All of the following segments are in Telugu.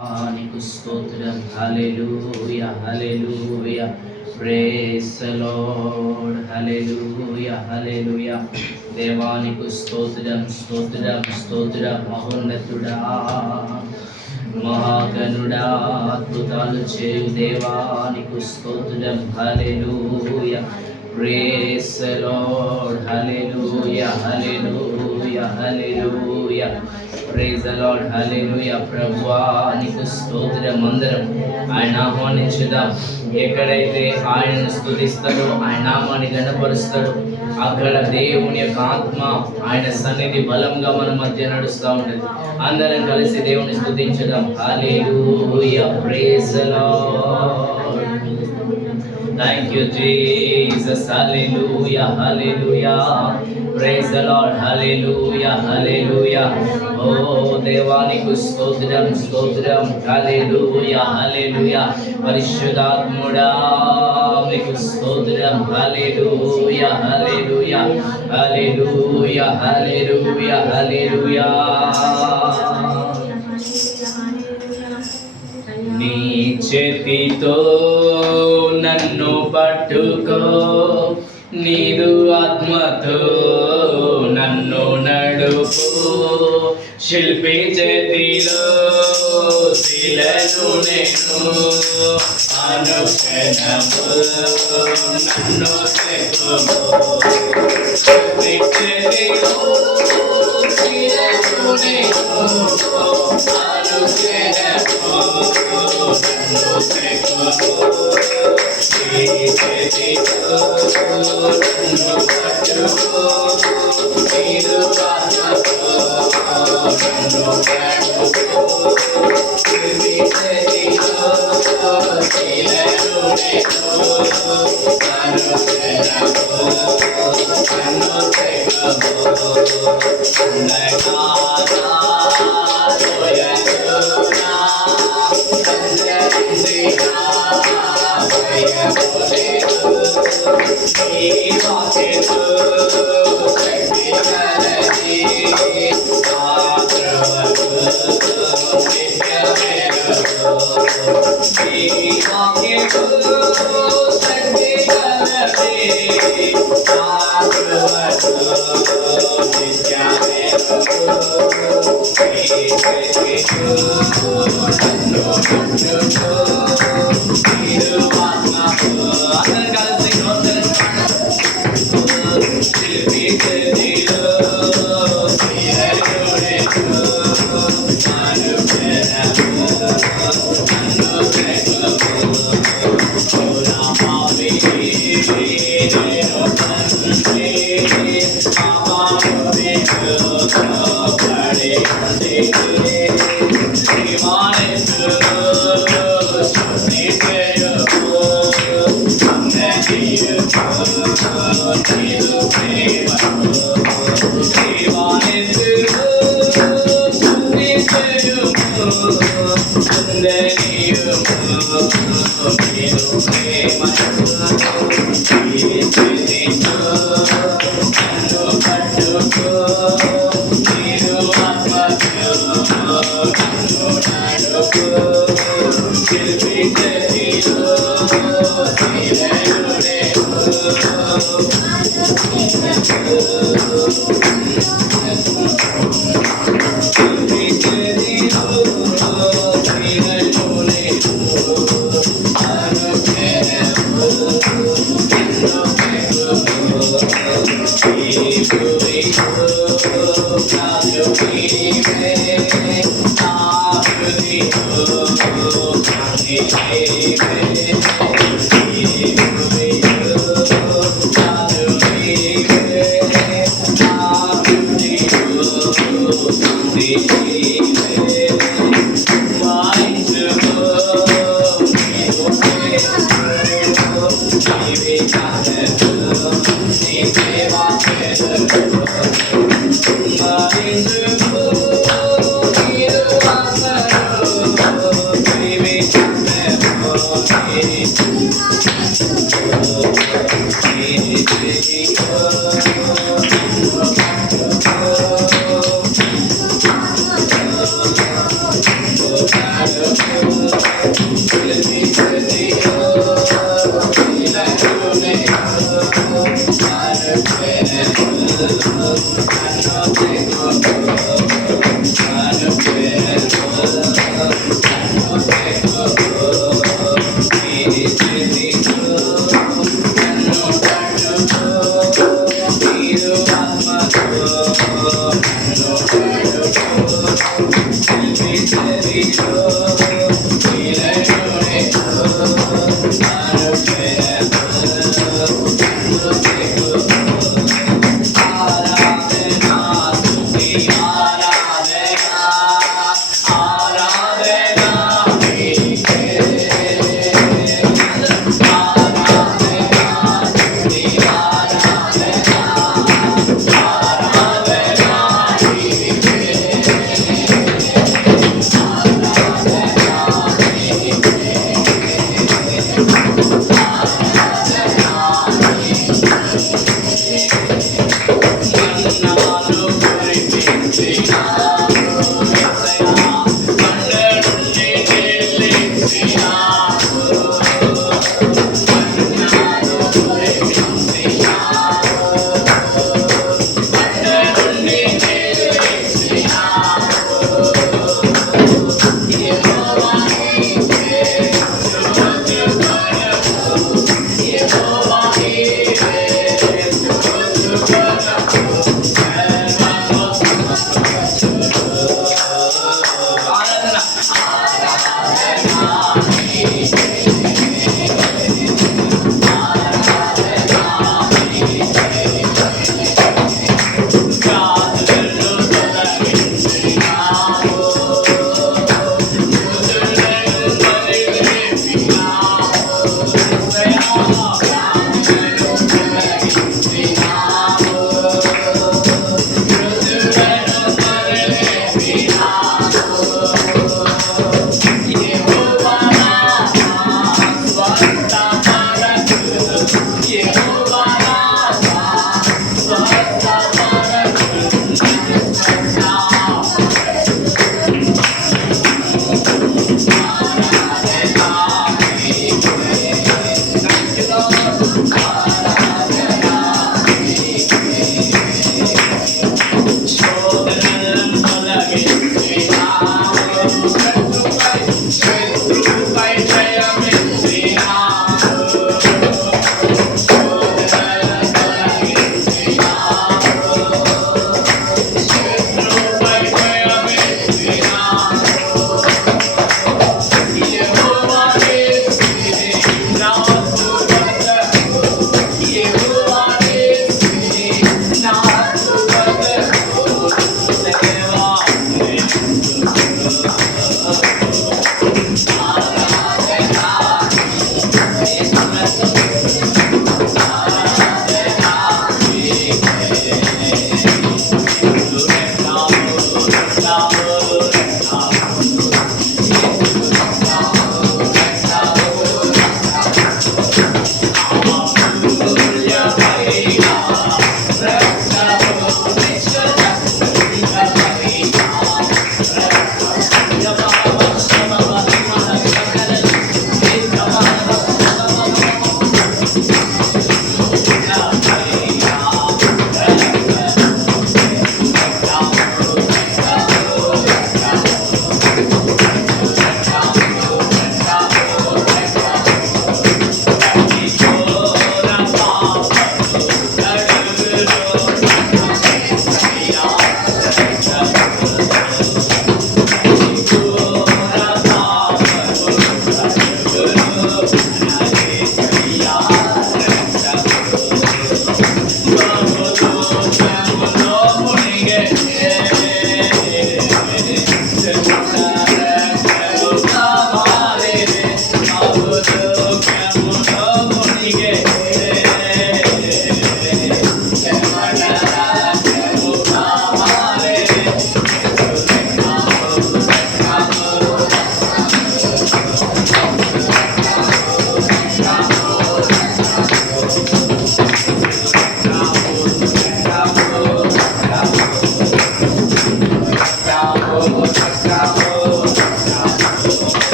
నీకు స్తోత్రం. హల్లెలూయా hallelujah, praise the Lord. Hallelujah హల్లెలూయా. దేవానికి స్తోత్రం స్తోత్రం స్తోత్రం. మహోన్నతుడా మహాగణుడా, అద్భుతాలు చేయు దేవానికి స్తోత్రం. Hallelujah, praise the Lord. Hallelujah hallelujah hallelujah, praise the Lord. Hallelujah. ప్రభువా నీకు స్తోత్రం. అందరం ఆయన ఆహ్వానించుదాం. ఎక్కడైతే ఆయనను స్తుతిస్తాడో, ఆయన నామాన్ని గణపరుస్తాడో, అక్కడ దేవుని యొక్క ఆత్మ, ఆయన సన్నిధి బలంగా మన మధ్య నడుస్తూ ఉంటుంది. అందరం కలిసి దేవుని స్తుతించుదాం. Hallelujah, praise the Lord. Thank you Jesus. Hallelujah hallelujah, praise the Lord. Hallelujah hallelujah. ఓ దేవానికి స్తోత్రం స్తోత్రం. హల్లెలూయా హల్లెలూయా. పరిశుద్ధాత్ముడా మీకు స్తోత్రం. హల్లెలూయా హల్లెలూయా హల్లెలూయా హల్లెలూయా హల్లెలూయా. నీ చేతితో నన్ను పట్టుకో, నీదు ఆత్మతో నన్ను నడుపు. శిల్పి చేతిలో శిలను నేను, అనుక్షణము నన్ను చెక్కుము. శిల్పి చేతిలో శిలను నేను, అనుక్షణము నన్ను చెక్కుము. నీ చేతిలో నన్ను పట్టుకో, నీదు ఆత్మతో నన్ను నడుపు. శిల్పి చేతిలో శిలను నేను, అనుక్షణము నన్ను చెక్కుము.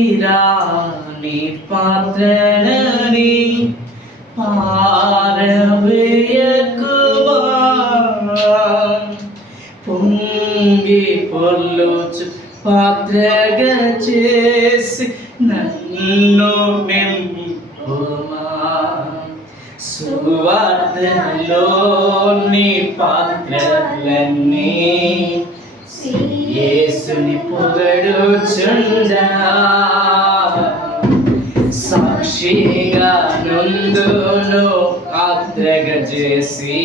పనికిరాని పాత్రలని పారవేయకుమా, పొంగి పొర్లుచు పాత్రగా చేసి నన్ను నింపుమా. సువార్తలోని పాత్రలన్నీ యేసుని పొగడుచుండా, సాక్షిగా నుందును పాత్రగా చేసి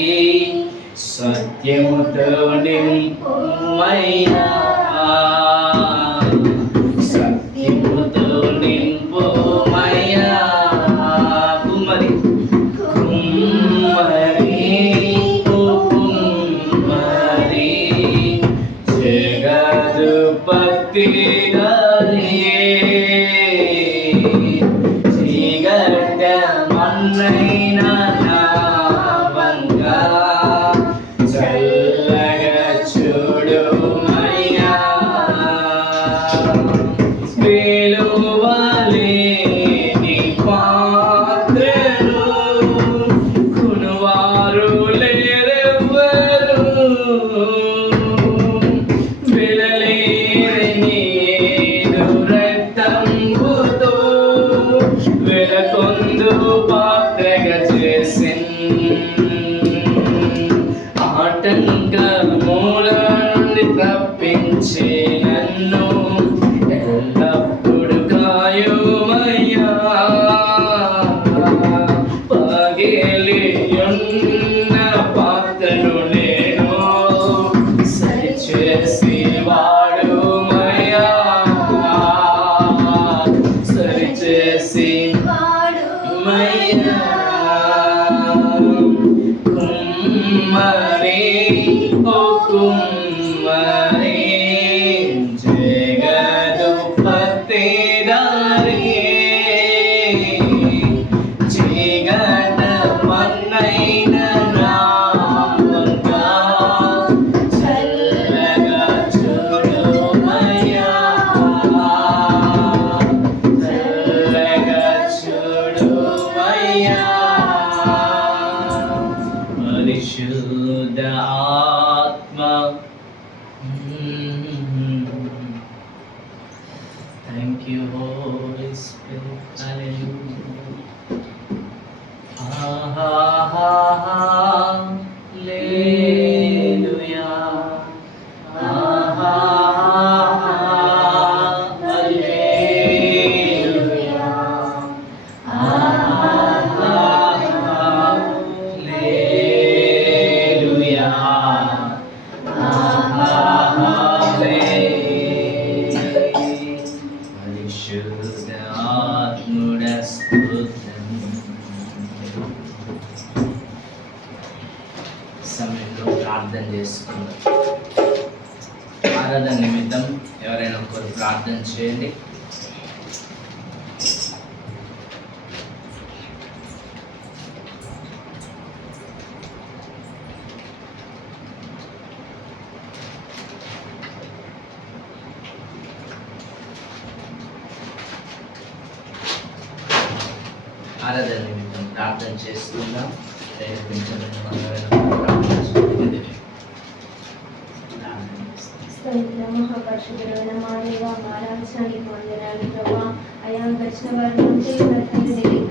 సత్యముతో నింపుమయ్యా, సత్యముతో నింపుమయ్యా. కుమ్మరి కుమ్మరి కుమ్మరి జగదుపతి చీగడ్డ మన్నైన నావంగా చల్లగా చూడుమయ్యా. విలువలేని పాత్రలు కొనువారు లేరెవ్వరు, రక్తంబుతో వెలకొందు పాత్రగా చేసిన్, ఆటంకముల నుండి తప్పించి నన్ను ఎల్లప్పుడు కాయుమయ్యా. పగిలియున్న పాత్రను నేను సరిచేసి వాడుమయ్యా, సరిచేసి వాడుమయ్యా. కుమ్మరి ఓ కుమ్మరి జగదుపతి దారి, చీగట మన్నైన నావంగా చల్లగా చూడుమయ్యా, చల్లగా చూడుమయ్యా. పరిశుద్ధ ఆత్మ, thank you Holy Spirit, hallelujah, hallelujah, పరిశుద్ధ ఆత్ముడ స్తోత్రం. సమయంలో ప్రార్థన చేసుకుందాం. ఆరాధన నిమిత్తం ఎవరైనా ఒకరు ప్రార్థన చేయండి. ఆరాధన నిమిత్తం ప్రార్థన చేస్తున్నాం. మహాపరిశుద్ధుడైన మా దేవ, మా రాజ్యానికి వందనాలు ప్రభా. అయా గడిచిన వారి నుంచి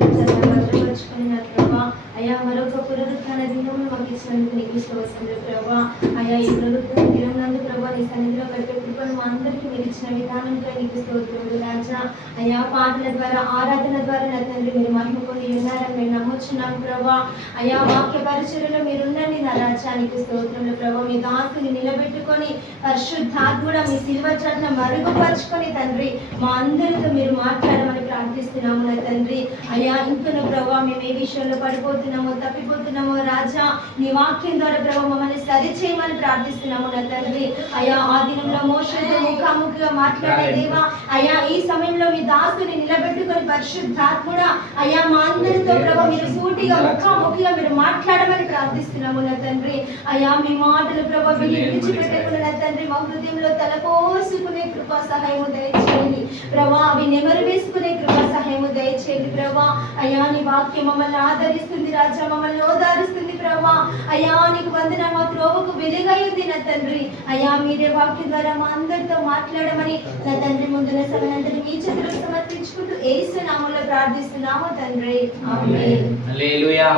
భద్రపరుచుకున్న ప్రభా, అయా మరొక పునరుత్థాన దినమును మాకు ఇచ్చినందుకు నీకు స్తోత్రములు ప్రభా. అయా ఈ పునరుత్థాన దినం నందు ప్రభా నీ సన్నిధిలో గడిపే కృపను మా అందరికీ మీరు ఇచ్చిన విధానం విధానంపై నీకు స్తోత్రములు రాజా. అయా పాటల ద్వారా ఆరాధన ద్వారా నా తండ్రి మీరు మహిమ కొని ఉన్నారని మేము నమ్ముచున్నాం ప్రభా. అయా వాక్య పరిచర్యలో మీరుండండి నా రాజా, నీకు స్తోత్రములు ప్రభా. మీ దాసుని నిలబెట్టుకొని పరిశుద్ధాత్ముడ మీ సిల్వ చాటున మరుగుపరుచుకొని తండ్రి మా అందరితో మీరు మాట్లాడమని ప్రార్థిస్తున్నాము నా తండ్రి. అయ్యా ఇంకను ప్రభా మేము ఏ విషయంలో పడిపోతున్నామో తప్పిపోతున్నామో రాజా, నీ వాక్యం ద్వారా ప్రభా మమ్మల్ని సరిచేయమని ప్రార్థిస్తున్నాము నా తండ్రి. అయ్యా ఆ దినంలో మోషేతో ముఖాముఖిగా మాట్లాడే దేవా, అయ్యా ఈ సమయంలో మీ దాసుని నిలబెట్టుకొని పరిశుద్ధాత్ముడా అయ్యా మా అందరితో ప్రభా మీరు సూటిగా ముఖాముఖిగా మీరు మాట్లాడమని ప్రార్థిస్తున్నాము నా తండ్రి. అయ్యా మీ మాటలు ప్రభా విడిచిపెట్టకుండా నా తండ్రి మా హృదయంలో తలపోసుకునే కృపా సహాయము దయచేయండి ప్రభా, అవి నెమరు వేసుకునే కృపా సహాయము దయచేయండి ప్రభా. అయ్యా నీ వాక్యం మమ్మల్ని ఆదరిస్తుంది రాజా, మమ్మల్ని ఓదారుస్తుంది ప్రభా. అయ్యా నీకు వందన మా త్రోవకు వెలుగై ఉంది నా తండ్రి. అయ్యా మీరే వాక్యం ద్వారా మా అందరితో మాట్లాడమని నా తండ్రి ముందున సమయంతని మీ చేతులకు సమర్పించుకుంటూ యేసు నామములో ప్రార్థిస్తున్నాము తండ్రి, ఆమేన్. హల్లెలూయా.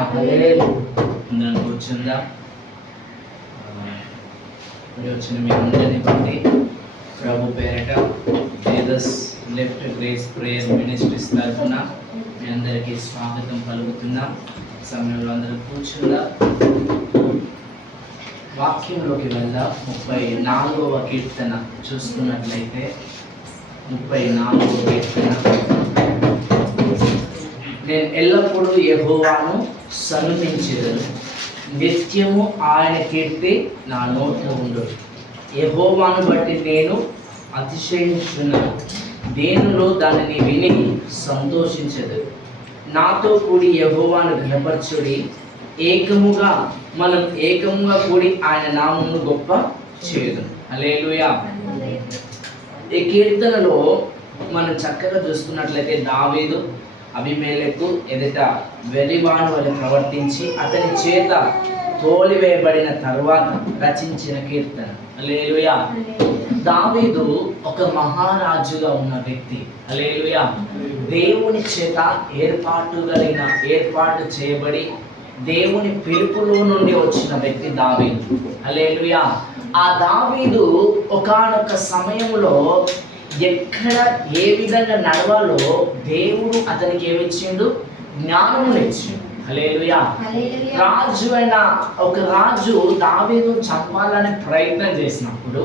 అందరం కూర్చుందాం. వచ్చిన మీ అందరిని బట్టి ప్రభు పేరట Vedas left grace prayer ministries తరఫున మీ అందరికీ స్వాగతం పలుకుతున్నాం. సమయంలో అందరూ కూర్చుందాం. వాక్యంలోకి వెళ్దాం. 34వ కీర్తన చూసుకున్నట్లయితే 34వ కీర్తన. నేను ఎల్లప్పుడూ యెహోవాను సన్నుతించెదను, నిత్యము ఆయన కీర్తి నా నోట ఉండు. యెహోవాను బట్టి నేను అతిశయించున్నాను, దేనిలో దానిని విని సంతోషించదు. నాతో కూడి యెహోవాను ఘనపరచుడి, మనం ఏకముగా కూడి ఆయన నామమును గొప్ప చేయదు. హల్లెలూయా. ఈ కీర్తనలో మనం చక్కగా చూసుకున్నట్లయితే దావీదు అబీమెలెకు ఎదుట వెర్రివాడు వలె ప్రవర్తించి అతని చేత తోలివేయబడిన తర్వాత రచించిన కీర్తన. హల్లెలూయా. దావీదు ఒక మహారాజుగా ఉన్న వ్యక్తి. హల్లెలూయా. దేవుని చేత ఏర్పాటు చేయబడి దేవుని పిలుపులో నుండి వచ్చిన వ్యక్తి దావీదు. హల్లెలూయా. ఆ దావీదు ఒకానొక సమయంలో ఎక్కడ ఏ విధంగా నడవాలో దేవుడు అతనికి ఏమిచ్చిండు? జ్ఞానమును ఇచ్చిండు. హల్లెలూయా. రాజు అయిన ఒక రాజు దావీదును చంపాలని ప్రయత్నం చేసినప్పుడు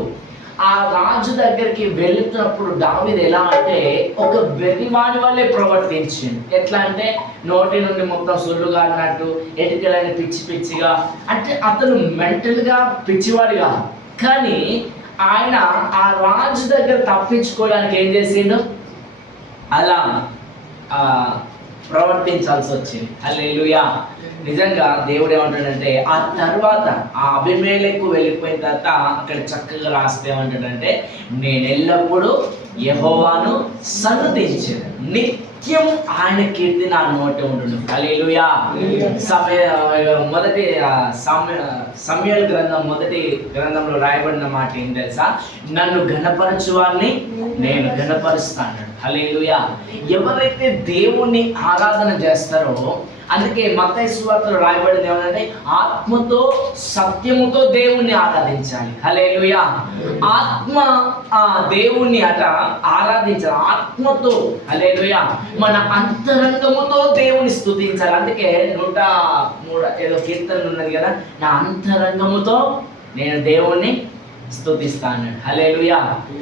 ఆ రాజు దగ్గరికి వెళుతున్నప్పుడు దావీదు ఎలా అంటే ఒక వెర్రివాడి వల్లే ప్రవర్తించిండు. ఎట్లా అంటే నోటి నుండి మొత్తం సొల్లు కారినట్టు, ఎటుకలైన పిచ్చి పిచ్చిగా, అంటే అతను మెంటల్గా పిచ్చివాడిగా. కానీ ఆయన ఆ రాజు దగ్గర తప్పించుకోవడానికి ఏం చేసిండు? అలా ప్రవర్తించాల్సి వచ్చింది. హల్లెలూయా. నిజంగా దేవుడు ఏమంటాడంటే ఆ తర్వాత ఆ అబీమెలెకు వెళ్ళిపోయిన తర్వాత అక్కడ చక్కగా రాస్తే ఏమంటాడంటే నేను ఎల్లప్పుడూ యెహోవాను సన్నుతించెదను, నిత్యము ఆయన కీర్తి నా నోట ఉండును. హల్లెలూయా. మొదటి సమూయేలు గ్రంథం మొదటి గ్రంథంలో రాయబడిన మాట ఏం తెలుసా? నన్ను ఘనపరచువాన్ని నేను ఘనపరుస్తాను. హల్లెలూయా. ఎవరైతే దేవుణ్ణి ఆరాధన చేస్తారో, అందుకే మత్తయి సువార్తలో రాయబడింది ఏమంటే ఆత్మతో సత్యముతో దేవుణ్ణి ఆరాధించాలి. హల్లెలూయా. ఆత్మ దేవుణ్ణి ఆరాధించాలి ఆత్మతో. హల్లెలూయా. మన అంతరంగముతో దేవుని స్తుతించాలి. అందుకే 103 ఏదో కీర్తన ఉన్నది కదా, నా అంతరంగముతో నేను దేవుణ్ణి స్తుతిస్తాను. హల్లెలూయా.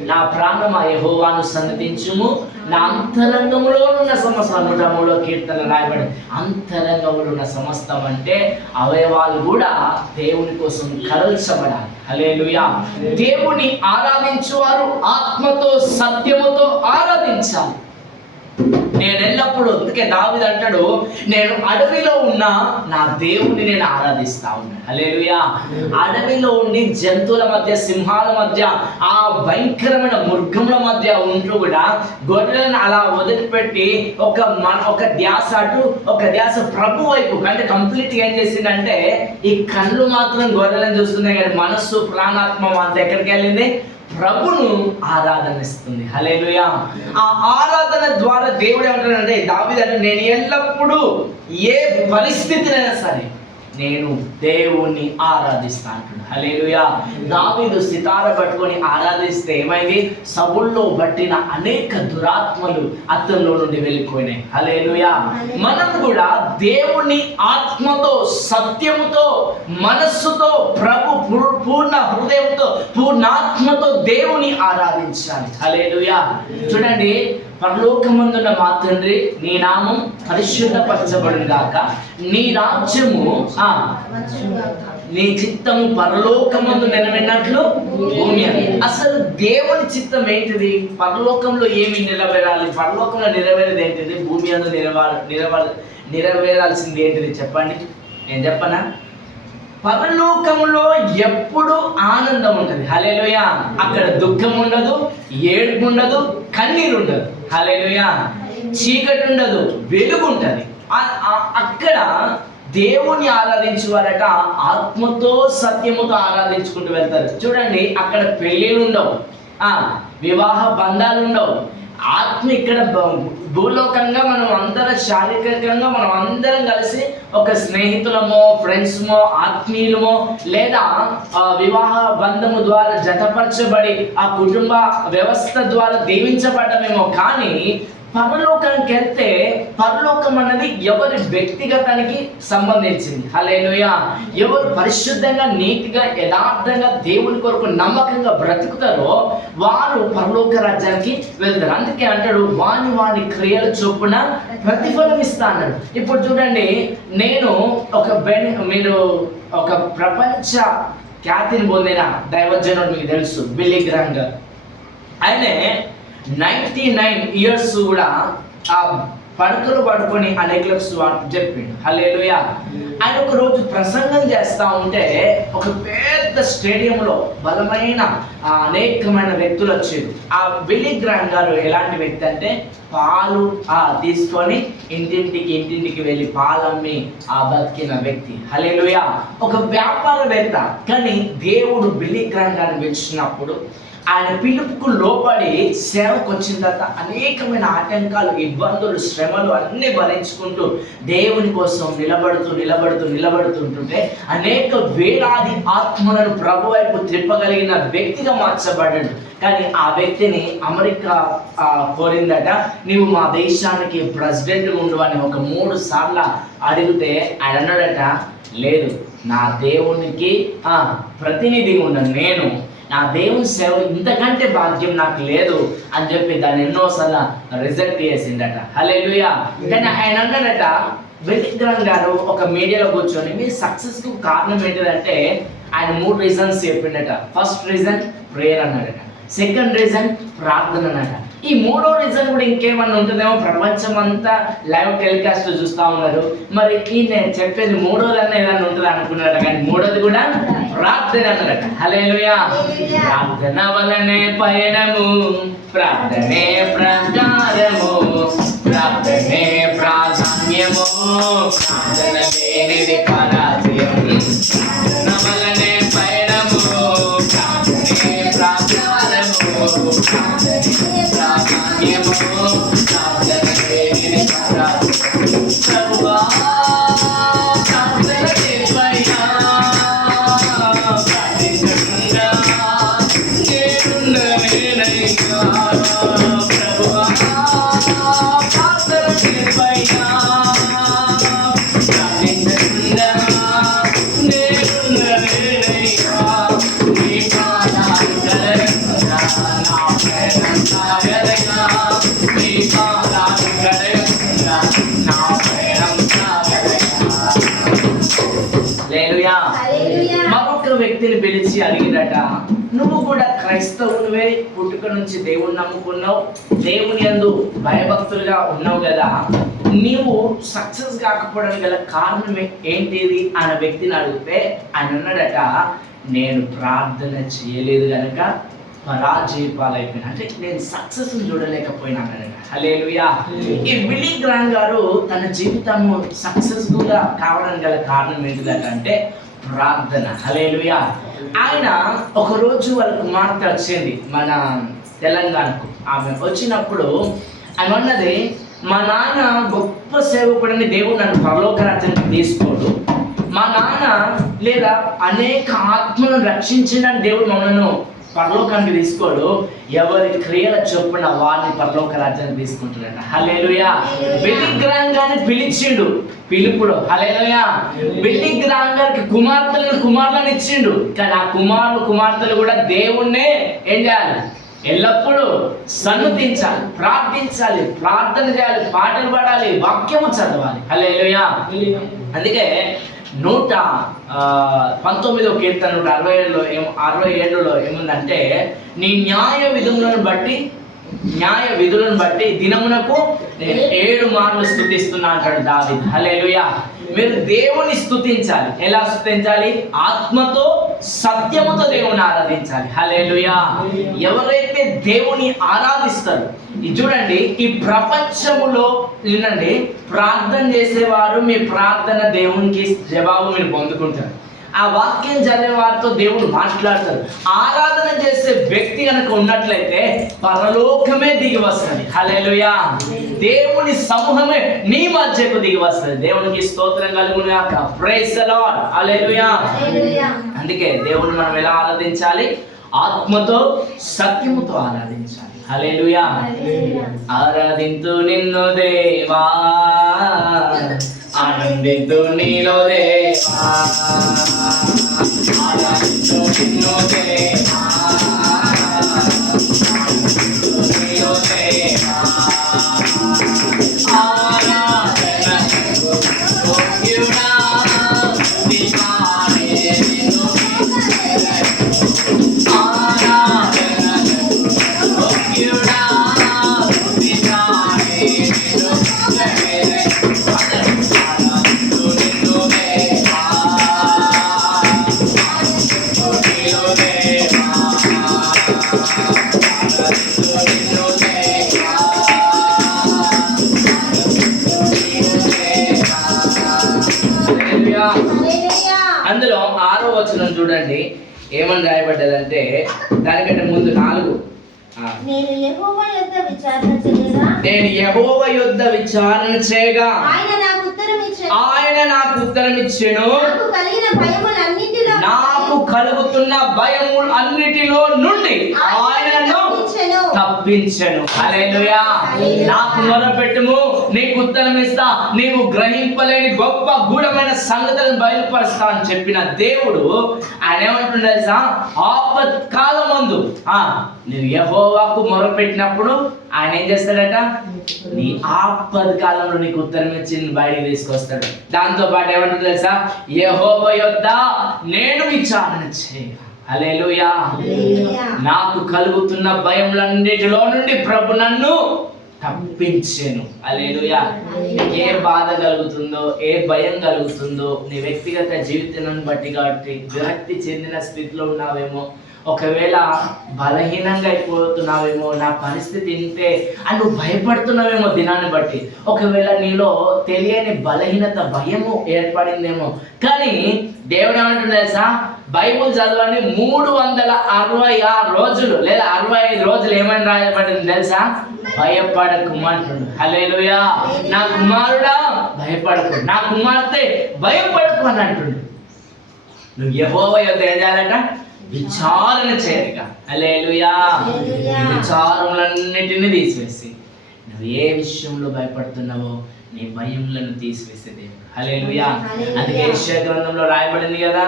నా ప్రాణమా యెహోవాను సన్నుతించుము, నా అంతరంగములో ఉన్న సమస్తం. 103వ కీర్తన రాయబడి అంతరంగములో ఉన్న సమస్తం అంటే అవయవాలు కూడా దేవుని కోసం కదల్చబడాలి. హల్లెలూయా. దేవుని ఆరాధించువారు ఆత్మతో సత్యముతో ఆరాధించాలి. నేను ఎల్లప్పుడూ, అందుకే దావీదు అంటాడు నేను అడవిలో ఉన్న నా దేవుని నేను ఆరాధిస్తా ఉన్నాను. హల్లెలూయా. అడవిలో ఉండి జంతువుల మధ్య, సింహాల మధ్య, ఆ భయంకరమైన మృగముల మధ్య ఉంటూ కూడా గొర్రెలను అలా వదిలిపెట్టి ఒక ధ్యాస అటు ఒక ధ్యాస ప్రభు వైపు, అంటే కంప్లీట్గా ఏం చేసిందంటే ఈ కళ్ళు మాత్రం గొర్రెలను చూస్తున్నాయి కానీ మనస్సు ప్రాణాత్మ అంతా ఎక్కడికి వెళ్ళింది? ప్రభును ఆరాధనిస్తుంది. హల్లెలూయా. ఆ ఆరాధన ద్వారా దేవుడు ఏమంటాడంటే దావీదు అంటే నేను ఎల్లప్పుడూ ఏ పరిస్థితినైనా సరే నేను దేవుణ్ణి ఆరాధిస్తా అంటున్నాను. హల్లెలూయా. దావీదు సితార పట్టుకొని ఆరాధిస్తే ఏమైంది? సౌలులో పట్టిన అనేక దురాత్మలు అతనిలో నుండి వెళ్ళిపోయినాయి. హల్లెలూయా. మనం కూడా దేవుని ఆత్మతో, సత్యముతో, మనస్సుతో, ప్రభు పూర్ణ హృదయంతో, పూర్ణాత్మతో దేవుని ఆరాధించాలి. హల్లెలూయా. చూడండి, పరలోకమందున్న మా తండ్రి, నీ నామం పరిశుద్ధపరచబడును గాక, నీ రాజ్యము నీ చిత్తము పరలోకమందు నెరవేరినట్లు భూమి అని. అసలు దేవుని చిత్తం ఏంటిది? పరలోకంలో ఏమి నెరవేరాలి? పరలోకంలో నెరవేరేది ఏంటిది? భూమి అందు నెరవేరాల్సింది ఏంటిది చెప్పండి? నేను చెప్పనా? పరలోకంలో ఎప్పుడు ఆనందం ఉంటుంది. హల్లెలూయా. అక్కడ దుఃఖం ఉండదు, ఏడుపు ఉండదు, కన్నీరు ఉండదు. హల్లెలూయా. చీకటి ఉండదు, వెలుగు ఉంటుంది. అక్కడ దేవుని ఆరాధించేవారట ఆత్మతో సత్యముతో ఆరాధించుకుంటూ వెళ్తారు. చూడండి, అక్కడ పెళ్ళిళ్ళు ఉండవు, వివాహ బంధాలు ఉండవు. ఆత్మ ఇక్కడ భూలోకంగా మనం అందరం శారీరకంగా మనం అందరం కలిసి ఒక స్నేహితులమో, ఫ్రెండ్స్మో, ఆత్మీయులమో, లేదా వివాహ బంధము ద్వారా జతపరచబడి ఆ కుటుంబ వ్యవస్థ ద్వారా దీవించబడ్డమేమో. కానీ పరలోకానికి వెళ్తే పరలోకం అన్నది ఎవరి వ్యక్తిగతానికి సంబంధించింది. హల్లెలూయా. ఎవరు పరిశుద్ధంగా, నీతిగా, యథార్థంగా దేవుని కొరకు నమ్మకంగా బ్రతుకుతారో వారు పరలోక రాజ్యానికి వెళ్తారు. అందుకే అంటాడు, వాని క్రియల చొప్పున ప్రతిఫలం ఇస్తా అన్నాడు. ఇప్పుడు చూడండి, నేను మీరు ఒక ప్రపంచ ఖ్యాతిని పొందిన దైవజనుడు మీకు తెలుసు, బిల్లీ గ్రాహం గారు. ఆయనే 99 years కూడా ఆ పడకలు పడుకొని అనేకులకు సువార్త చెప్పిండు. హల్లెలూయా. ఆయన ఒక రోజు ప్రసంగం చేస్తూ ఉంటే ఒక పెద్ద స్టేడియంలో బలమైన అనేకమైన వ్యక్తులు వచ్చారు. ఆ బిల్లీ గ్రాహం గారు ఎలాంటి వ్యక్తి అంటే, పాలు తీసుకొని ఇంటింటికి వెళ్ళి పాలమ్మి బతికిన వ్యక్తి. హల్లెలూయా. ఒక వ్యాపారవేత్త. కానీ దేవుడు బిల్లీ గ్రాహం గారిని పిలిచినప్పుడు ఆయన పిలుపుకు లోబడి సేవకు వచ్చిన తర్వాత అనేకమైన ఆటంకాలు, ఇబ్బందులు, శ్రమలు అన్నీ భరించుకుంటూ దేవుని కోసం నిలబడుతుంటుంటే అనేక వేలాది ఆత్మలను ప్రభు వైపు త్రిప్పగలిగిన వ్యక్తిగా మార్చబడ్డాడు. కానీ ఆ వ్యక్తిని అమెరికా కోరిందట, నీవు మా దేశానికి ప్రెసిడెంట్గా ఉండు అని ఒక 3 సార్లు అడిగితే ఆయన అన్నాడట, లేదు, నా దేవునికి ప్రతినిధిగా ఉన్నాను నేను, నా దేవుని సేవ ఇంతకంటే భాగ్యం నాకు లేదు అని చెప్పి దాన్ని ఎన్నోసార్లు రిజెక్ట్ చేసిందట. హల్లెలూయా. కానీ ఆయన అన్నాడట, బిల్లీ గ్రాహం గారు ఒక మీడియాలో కూర్చొని మీ సక్సెస్కు కారణం ఏంటిదంటే ఆయన 3 రీజన్స్ చెప్పిండట. ఫస్ట్ రీజన్ ప్రేయర్ అన్నాడట, సెకండ్ రీజన్ ప్రార్థన అన్నాడట. ఈ 3వ రీజన్ కూడా ఇంకేమన్నా ఉంటుందేమో, ప్రపంచం అంతా లైవ్ టెలికాస్ట్ చూస్తూ ఉన్నారు, మరి నేను చెప్పేది 3వదన్నా ఏదన్నా ఉంటుంది అనుకున్నారట. కానీ 3వది కూడా ప్రార్థన అన్నారట. హల్లెలూయా. ప్రార్థన వలనే పయనము, ప్రార్థనే ప్రచారము, ప్రార్థనే ప్రాధాన్యము, ప్రార్థన లేనిది పరాజయం. ప్రార్థన వలనే పయనము, ప్రార్థనే ప్రాచారము, ప్రార్థనే ప్రాధాన్యము, ప్రార్థన లేనిది పరాజయం. ప్రభువా ప్రార్థన చేపయ్యా, ప్రార్థించకుండా నేనుండలేనయ్యా. ప్రభువా ప్రార్థన చేపయ్యా, ప్రార్థించకుండా నేనుండలేనయ్యా. నీ పాదాలు కడగగా నా ప్రేమ సాగదగా, నీ పాదాలు కడగగా నా ప్రేమ సాగదగా. హల్లెలూయా. మరొక వ్యక్తిని పిలిచి అడిగినట, నువ్వు కూడా క్రైస్తవునివే, పుట్టుక నుంచి దేవుని నమ్ముకున్నావు, దేవుని యందు భయభక్తులుగా ఉన్నావు కదా, నీవు సక్సెస్ కాకపోవడానికి గల కారణం ఏంటిది అన్న వ్యక్తిని అడిగితే ఆయన అన్నాడట, నేను ప్రార్థన చేయలేదు కనుక పరాజయపాలైపోయినా, అంటే నేను సక్సెస్ చూడలేకపోయినా అన్నాడట. హల్లెలూయా. ఈ బిల్లీ గ్రాహం గారు తన జీవితము సక్సెస్ఫుల్గా కావడానికి గల కారణం ఏంటిదంటే ప్రార్థన. హల్లెలూయా. ఆయన ఒకరోజు వాళ్ళ కుమార్తె వచ్చింది మన తెలంగాణకు. ఆమె వచ్చినప్పుడు ఆమె అన్నది, మా నాన్న గొప్ప సేవకుడని దేవుడు నన్ను పరలోక రాజ్యానికి తీసుకోడు, మా నాన్న లేదా అనేక ఆత్మలను రక్షించిన దేవుడు మమ్మల్ని పరలోకానికి తీసుకోడు, ఎవరి క్రియల చొప్పున వారిని పరలోక రాజ్యాన్ని తీసుకుంటున్నాడు. హల్లెలూయా. బిల్లి గ్రాహం గారిని పిలిచిండు, పిలుపుడు. హల్లెలూయా. బిల్లి గ్రాహం గారికి కుమారులను ఇచ్చిండు. కానీ ఆ కుమార్తెలు కూడా దేవుణ్ణే ఏం చేయాలి? ఎల్లప్పుడూ సన్నుతించాలి, ప్రార్థించాలి, ప్రార్థన చేయాలి, పాటలు పాడాలి, వాక్యము చదవాలి. హల్లెలూయా. అందుకే 119వ కీర్తన 167లో ఏముందంటే, నీ న్యాయ విధులను బట్టి దినమునకు నేను 7 మార్లు స్తుతిస్తున్నా అంటాడు దావీదు. హల్లెలూయా. మీరు దేవుని స్తుతించాలి. ఎలా స్తుతించాలి? ఆత్మతో సత్యముతో దేవుని ఆరాధించాలి. హల్లెలూయా. ఎవరైతే దేవుని ఆరాధిస్తారు, ఇది చూడండి, ఈ ప్రపంచములో వినండి, ప్రార్థన చేసేవారు మీ ప్రార్థన దేవునికి జవాబు మీరు పొందుకుంటారు. ఆ వాక్యం చదివే వారితో దేవుడు మాట్లాడతారు. ఆరాధన చేసే వ్యక్తి కనుక ఉన్నట్లయితే పరలోకమే దిగి వస్తుంది. హల్లెలూయా. దేవుని సమూహమే నీ మధ్యకు దిగి వస్తుంది. దేవునికి స్తోత్రం కలుగును గాక. Praise the Lord. హల్లెలూయా. అందుకే దేవుని మనం ఎలా ఆరాధించాలి? ఆత్మతో సత్యముతో ఆరాధించాలి. హల్లెలూయా. ఆరాధింతు నిన్ను దేవా, ఆనందింతు నీలో దేవా, ఆరాధింతు నిన్ను దేవా, ఆనందింతు నీలో దేవా, ఆరాధనకు యోగ్యుడా దివానే నిన్ను అందులో 6వ వచనం చూడండి, ఏమని రాయబడ్డదంటే, దానికంటే ముందు 4 నేను యెహోవా యొద్ద విచారణ చేయగా ఆయన నాకు ఉత్తరం ఇచ్చెను. నాకు కలుగుతున్న భయములన్నిటిలో నుండి ఆయనను తప్పించెను. హల్లెలూయా. నాకు మొరపెట్టుము, నీకు ఉత్తరం ఇస్తా, నీవు గ్రహింపలేని గొప్ప గూఢమైన సంగతులను బయలుపరుస్తా అని చెప్పిన దేవుడు ఆయన ఏమంటుండే తెలుసా? ఆపత్కాలమందు నేను యెహోవాకు మొరపెట్టినప్పుడు ఆయన ఏం చేస్తాడట? నీ ఆపద కాలంలో నీకు ఉత్తరం ఇచ్చి బయటికి తీసుకొస్తాడు. దాంతో పాటు ఏమంటుంది తెలుసా? యెహోవా యొద్ద నేను విచారణ చేయగా. హల్లెలూయా. నాకు కలుగుతున్న భయములన్నిటిలో నుండి ప్రభు నన్ను తప్పించెను. హల్లెలూయా. ఏ బాధ కలుగుతుందో, ఏ భయం కలుగుతుందో, నీ వ్యక్తిగత జీవితాన్ని బట్టి కాబట్టి విరక్తి చెందిన స్థితిలో ఉన్నావేమో, ఒకవేళ బలహీనంగా అయిపోతున్నావేమో, నా పరిస్థితి ఇంతే అని నువ్వు భయపడుతున్నావేమో దినాన్ని బట్టి, ఒకవేళ నీలో తెలియని బలహీనత, భయము ఏర్పడిందేమో. కానీ దేవుడు ఏమంటుండే తెలుసా? బైబుల్ చదవండి, 366 రోజులు లేదా 65 రోజులు ఏమని రాయబడింది తెలుసా? భయపడకు అంటుండు. హల్లెలూయా. నా కుమారుడా భయపడకు, నా కుమార్తె భయపడకు అని అంటుండు. నువ్వు యెహోవా యొద్ద ఏం చేయాలట? విచారణ చేయగా. హల్లెలూయా. విచారములన్నిటిని తీసివేసి నువ్వు ఏ విషయంలో భయపడుతున్నావో నీ భయములను తీసివేసే దేవుడు. హల్లెలూయా. అందుకే యెషయా గ్రంథంలో రాయబడింది కదా,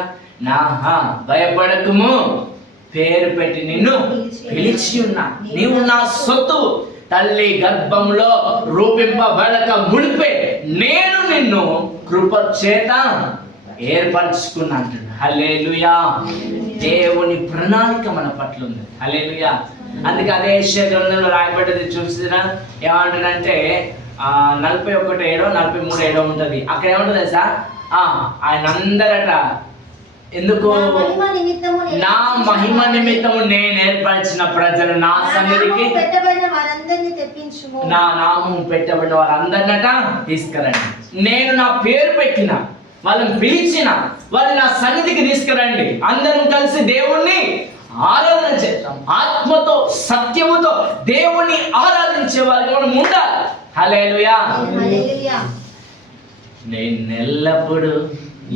భయపడకుము, పేరు పెట్టి నిన్ను పిలిచి ఉన్నా, నీవు నా సొత్తు, తల్లి గర్భంలో రూపింపబడక మునిపే నేను నిన్ను కృప చేత ఏర్పరచుకున్నా అంటున్నాడు. హల్లెలూయా. దేవుని ప్రణాళిక మన పట్ల ఉంది. హల్లెలూయా. అందుకే అదే యెషయా గ్రంథంలో రాయబడ్డది చూసినా ఏమంటుందంటే 41:7, 43:7 ఉంటుంది. అక్కడ ఏమంటుంది తెలుసా? ఆయన అందరట ఎందుకు? నా మహిమ నిమిత్తము నేను ఏర్పరిచిన ప్రజలు నా సన్నిధికి, నా నామం పెట్టబడిన వారందరినట తీసుకురండి. నేను నా పేరు పెట్టిన వాళ్ళని పిలిచిన వాళ్ళు నా సన్నిధికి తీసుకురండి. అందరం కలిసి దేవుణ్ణి ఆరాధన చేద్దాం. ఆత్మతో సత్యముతో దేవుణ్ణి ఆరాధించే వారికి మనం ఉండాలి. హల్లెలూయా. నేను ఎల్లప్పుడూ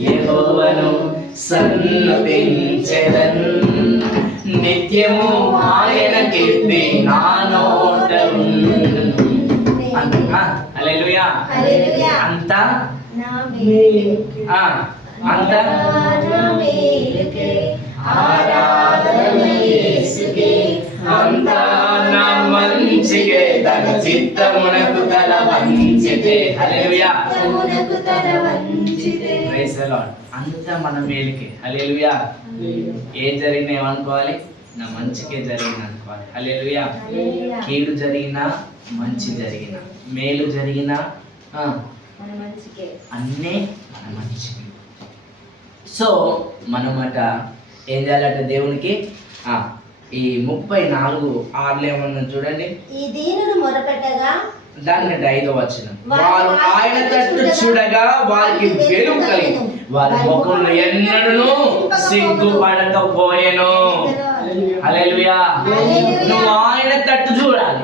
యెహోవాను సన్నుతించెదన్, నిత్యము ఆయన కీర్తి నా నోట ఉండును. హల్లెలూయా. హల్లెలూయా. అంతా నా మేలుకే, అంతా నా మేలుకే, ఆరాధన యేసుకే, అంతా నా మంచికే, తన చిత్తమునకు తల వంచితే. హల్లెలూయా. చిత్తమునకు తల వంచితే. Praise the lord. అంతా మన మేలుకే. హల్లెలూయా. ఏం జరిగినా ఏమనుకోవాలి? నా మంచికే జరిగింది అనుకోవాలి. హల్లెలూయా. హల్లెలూయా. కీడు జరిగినా, మంచి జరిగినా, మేలు జరిగినా మన మంచికే, అన్నీ మన మంచికే. సో మనమాట ఏం చేయాలంటే దేవునికి ఈ 34:6 ఏమన్నా చూడండి. ఈ దీనులు మొరపెట్టగా, దాన్ని 5వ వచనం, వారు ఆయన తట్టు చూడగా వారికి వెలుగు కలిగి వారి ముఖంలో ఎన్నడూ సిగ్గుపడకపోయెను. హల్లెలూయా. నువ్వు ఆయన తట్టు చూడాలి.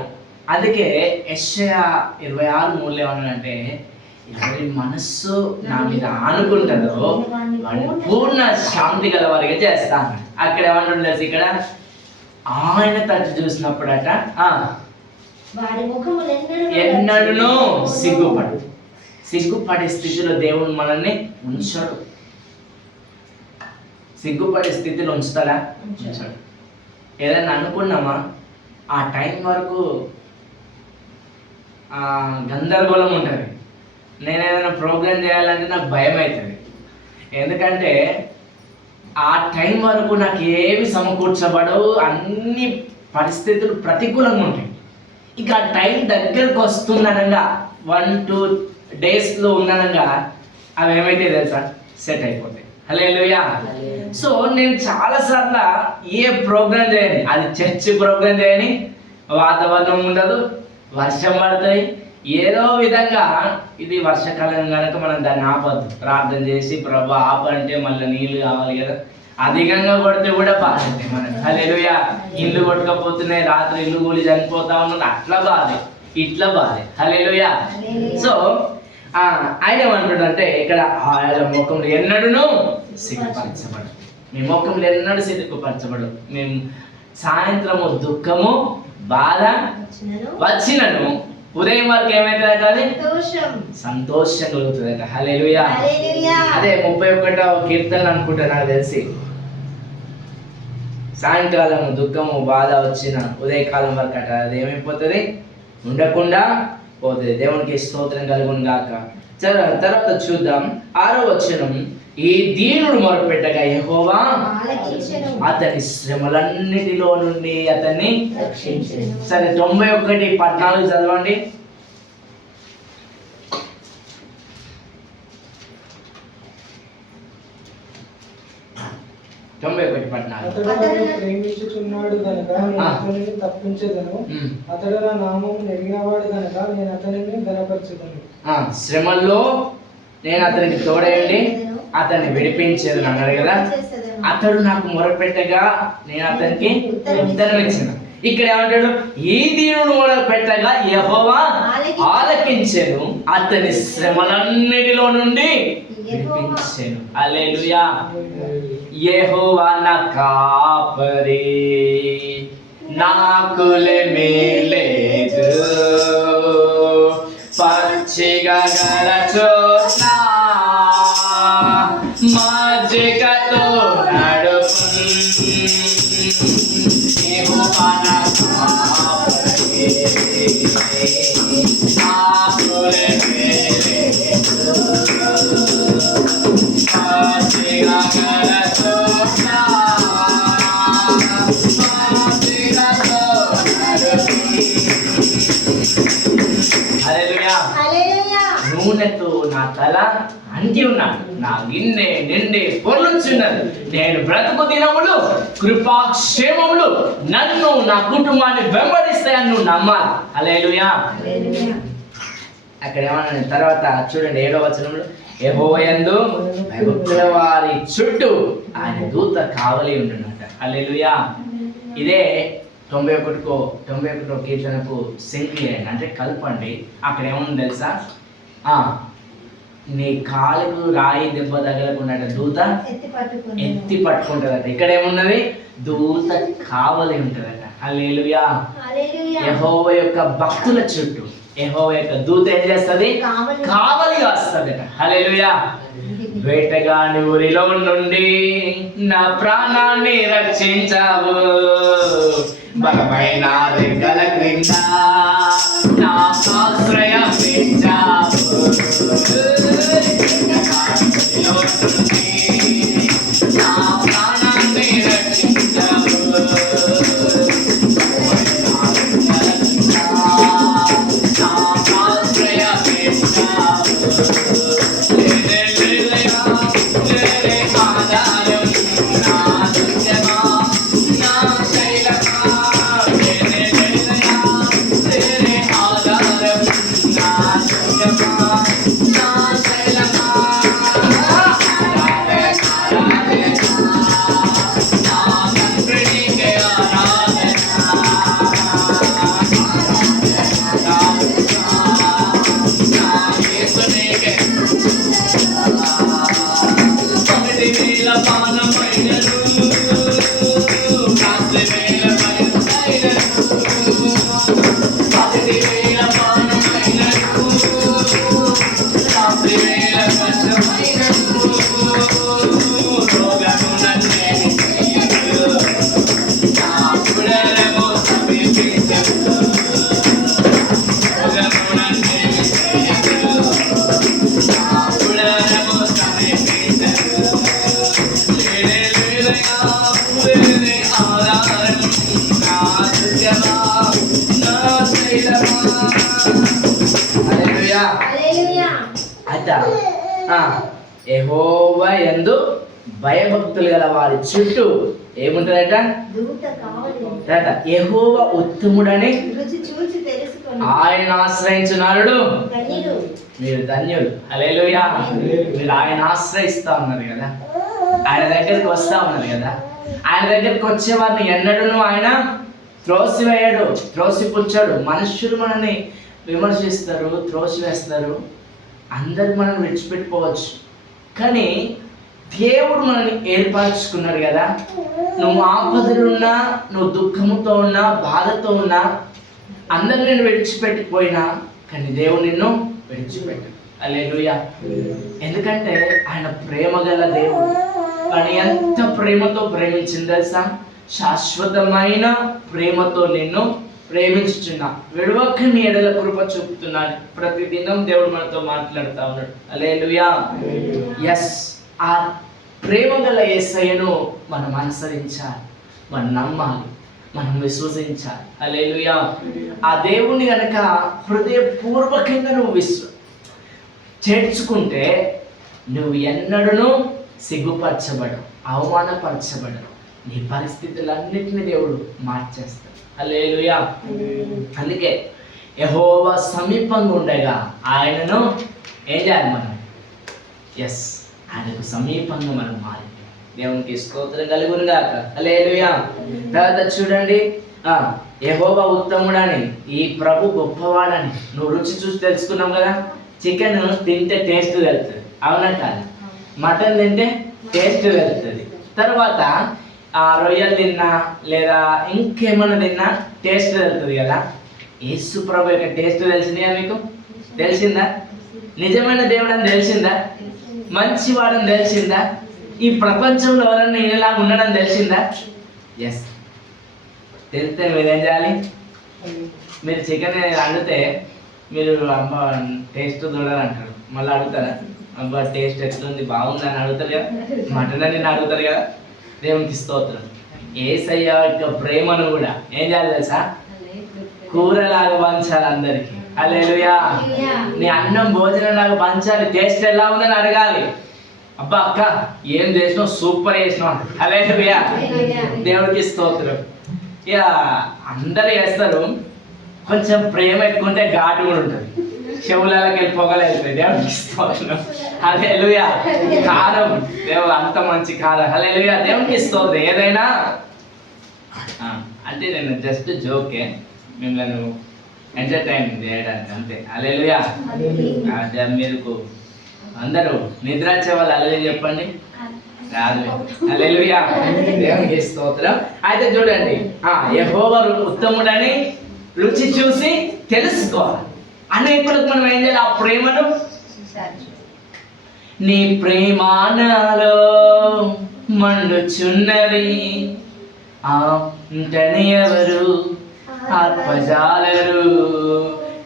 అందుకే యెషయా 26:3 ఏమన్నాడంటే, ఎవరి మనస్సు నా మీద ఆనుకుంటుందో వాడిని పూర్ణ శాంతి గల వారిగా చేస్తాను. అక్కడ ఏమంటుండేసి ఇక్కడ ఆయన తట్టు చూసినప్పుడట వారి ముఖములు ఎన్నడూ సిగ్గుపడే స్థితిలో దేవుడు మనల్ని ఉంచాడు. సిగ్గుపడే స్థితిలో ఉంచుతాడా? ఉంచాడు. ఏదైనా అనుకున్నామా ఆ టైం వరకు గందరగోళం ఉంటుంది. నేను ఏదైనా ప్రోగ్రామ్ చేయాలంటే నాకు భయం అవుతుంది. ఎందుకంటే ఆ టైం వరకు నాకు ఏమి సమకూర్చబడవు, అన్ని పరిస్థితులు ప్రతికూలంగా ఉంటాయి. ఇక ఆ టైం దగ్గరకు వస్తుందనగా 1-2 డేస్లో ఉన్ననగా అవి ఏమైతే తెలుసా సెట్ అయిపోతాయి. హల్లెలూయా. సో నేను చాలాసార్లు ఏ ప్రోగ్రామ్ చేయని, అది చర్చ్ ప్రోగ్రామ్ చేయని, వాతావరణం ఉండదు, వర్షం పడుతుంది, ఏదో విధంగా ఇది వర్షాకాలం కనుక మనం దాన్ని ఆపద్దు, ప్రార్థన చేసి ప్రభు ఆపంటే మళ్ళీ నీళ్ళు కావాలి కదా. అధికంగా కొడితే కూడా బాధే మనకి. హల్లెలూయా. ఇల్లు కొట్టకపోతున్నాయి, రాత్రి ఇల్లు కూలి చనిపోతా ఉన్నది, అట్లా బాధే, ఇట్లా బాధే. హల్లెలూయా. సో ఆయన ఏమంటాడంటే ఇక్కడ ఆయన ముఖంలో ఎన్నడూ సిగ్గుపరచబడు. మీ ముఖంలో ఎన్నడూ సిగ్గుపరచబడు. మేము సాయంత్రము దుఃఖము బాధ వచ్చినను ఉదయం వరకు ఏమైతుందట? అది సంతోషం కలుగుతుందట. హల్లెలూయా. అదే 31వ కీర్తన అనుకుంటా నాకు తెలిసి, సాయంకాలం దుఃఖము బాధ వచ్చిన ఉదయకాలం వరకు అట అది ఏమైపోతుంది? ఉండకుండా పోతుంది. దేవునికి స్తోత్రం కలుగును గాక. తర్వాత చూద్దాం 6వ వచనం, ఈ దీనుడు మొరపెట్టగా యెహోవా అతని శ్రమలన్నిటిలో నుండి అతన్ని రక్షించెను. సరే 91:14 చదవండి. 91:14. ప్రేమించుచున్నాడు గనుక నేను అతనిని తప్పించెదను, అతడు నా నామమును ఎరిగినవాడు గనుక నేను అతనిని ఘనపరచెదను. శ్రమల్లో నేను అతనికి తోడయండి అతన్ని విడిపించేది అన్నాడు కదా. అతడు నాకు మొరపెట్టగా నేను అతనికి ఉత్తరం ఇచ్చిన. ఇక్కడ ఏమంటాడు? ఈ దీనుడు మొరపెట్టగా యెహోవా ఆలకించెను, అతని శ్రమలన్నిటిలో నుండి విడిపించెను. హల్లెలూయా. యెహోవా నా కాపరి, నాకులేమీ లేదు, పచ్చిగా గల చోట మజ్జిగతో నడుపును. యెహోవా నా కాపరి, నాకులేమీ లేదు, పచ్చిగా గల చోట మజ్జిగతో నడుపును. హల్లెలూయా. నూనెతో నా తల అంటి ఉన్నాడు, నా గిన్నె నిండి పొర్లుచున్నది. నేను బ్రతుకు దినములు కృపాక్షేమములు నన్ను నా కుటుంబాన్ని వెంబడిస్తాయని నువ్వు నమ్మాలి. హల్లెలూయా. అక్కడ ఏమన్నా తర్వాత చూడండి 7వ వచనంలో, యెహోవాయందు భయభక్తుల వారి చుట్టూ ఆయన దూత కావలి ఉండునంట. హల్లెలూయా. ఇదే 91వ కీర్తనకు సింక్ చేయండి, అంటే కలపండి. అక్కడ ఏముంది తెలుసా? నీ కాలుకు రాయి దెబ్బ తగలకుండా దూత ఎత్తి పట్టుకుంటుందట. ఇక్కడ ఏమున్నది? దూత కావలి ఉంటుందట. హల్లెలూయా. యెహోవా యొక్క భక్తుల చుట్టూ యెహోవా యొక్క దూత ఏం చేస్తుంది? కావలి వస్తుందట. హల్లెలూయా. వేటగాని ఊరిలో నుండి నా ప్రాణాన్ని రక్షించావు, బలమైన రెక్కల క్రింద నా ఆశ్రయం పెంచావు. వేటగాని ఊరిలో నుండి నా ప్రాణాన్ని రక్షించావు, నా ఆశ్రయం పెంచావు. యెహోవా యందు భయభక్తులు గల వారి చుట్టూ ఏముంటదట? యెహోవా ఉత్తముడని ఆయన ఆశ్రయించున్నాడు. మీరు ధన్యులు. హల్లెలూయా. మీరు ఆయన ఆశ్రయిస్తా ఉన్నారు కదా, ఆయన దగ్గరికి వస్తా ఉన్నారు కదా. ఆయన దగ్గరికి వచ్చే వారిని ఎన్నడూ ఆయన త్రోసివేయడు, త్రోసిపుచ్చాడు. మనుష్యులు మనల్ని విమర్శిస్తారు, త్రోసివేస్తారు, అందరు మనం విడిచిపెట్టుకోవచ్చు. కానీ దేవుడు మనల్ని ఏర్పరచుకున్నాడు కదా. నువ్వు ఆపదలున్నా, నువ్వు దుఃఖముతో ఉన్నా, బాధతో ఉన్నా, అందరు నేను విడిచిపెట్టిపోయినా కానీ దేవుడు నిన్ను విడిచిపెట్టాడు. హల్లెలూయా. ఎందుకంటే ఆయన ప్రేమ గల దేవుడు. కానీ ఎంత ప్రేమతో ప్రేమించింది తెలుసా? శాశ్వతమైన ప్రేమతో నిన్ను ప్రేమించుచున్నా, విడవక నీ ఎడల కృప చూపుతున్నాడు. ప్రతిదినం దేవుడు మనతో మాట్లాడుతూ ఉన్నాడు. హల్లెలూయా. ఎస్, ఆ ప్రేమ గల యేసయ్యను మనం అనుసరించాలి, మనం నమ్మాలి, మనం విశ్వసించాలి. హల్లెలూయా. ఆ దేవుణ్ణి గనక హృదయపూర్వకంగా నువ్వు చేర్చుకుంటే నువ్వు ఎన్నడూ సిగ్గుపరచబడవు, అవమానపరచబడవు. నీ పరిస్థితులన్నిటిని దేవుడు మార్చేస్తాడు. హల్లెలూయా. అందుకే యెహోవా సమీపంగా ఉండగా ఆయనను ఏం చేయాలి మనం? ఎస్, ఆయనకు సమీపంగా మనం మారి దేవునికి స్తోత్రం కలుగును గాక. హల్లెలూయా. తర్వాత చూడండి, యెహోవా ఉత్తముడని, ఈ ప్రభు గొప్పవాడని నువ్వు రుచి చూసి తెలుసుకున్నాం కదా. చికెన్ తింటే టేస్ట్ వెళ్తుంది, అవునా కాదు? మటన్ తింటే టేస్ట్ వెళ్తుంది. తర్వాత ఆ రొయ్యలు తిన్నా లేదా ఇంకేమన్నా తిన్నా టేస్ట్ వెళ్తుంది కదా. యేసు ప్రభు యొక్క టేస్ట్ తెలిసిందా? మీకు తెలిసిందా? నిజమైన దేవుడు అని తెలిసిందా? మంచివాడని తెలిసిందా? ఈ ప్రపంచంలో ఎవరన్నా ఇలా ఉండడం తెలిసిందా? ఎస్, తెలిస్తే మీరేం చేయాలి? మీరు చికెన్ అడిగితే మీరు అమ్మ టేస్ట్ చూడాలంటారు, మళ్ళీ అడుగుతారా? అబ్బా టేస్ట్ ఎట్లుంది, బాగుందని అడుగుతారు కదా. మటన్ అని అడుగుతారు కదా. దేవునికి స్తోత్రం. యేసయ్య యొక్క ప్రేమను కూడా ఏం చేయాలి తెలుసా? కూరలాగా పంచాలి అందరికి. హల్లెలూయా. నీ అన్నం భోజనం లాగా పంచాలి. టేస్ట్ ఎలా ఉందని అడగాలి. అబ్బా అక్క ఏం చేసినావు, సూపర్ చేసినావు. హల్లెలూయా. దేవుడికి స్తోత్రం. ఇక అందరు చేస్తారు, కొంచెం ప్రేమ ఎక్కుంటే ఘాటు కూడా ఉంటుంది, చెవులకి వెళ్ళి పొగలు వెళ్తాయి. దేవుడికి స్తోత్రం. హల్లెలూయా. కారం, దేవుడు అంత మంచి కారం. హల్లెలూయా. దేవుడికి స్తోత్రం. ఏదైనా అంటే నేను జస్ట్ జోకే, మిమ్మల్ని ఎంటర్టైన్ చేయడానికి అంతే. హల్లెలూయా. మీకు అందరూ నిద్ర వచ్చే వాళ్ళు అల్లెలు చెప్పండి. రాదు. హల్లెలూయా. దేవునికి స్తోత్రం. అయితే చూడండి, యెహోవా ఉత్తముడని రుచి చూసి తెలుసుకోవాలి. అనేకులకు మనం ఏం చేయాలి? ఆ ప్రేమను, నీ ప్రేమ నాలో మండుచున్నది, అంటని ఎవరు ఆత్మజాలరు,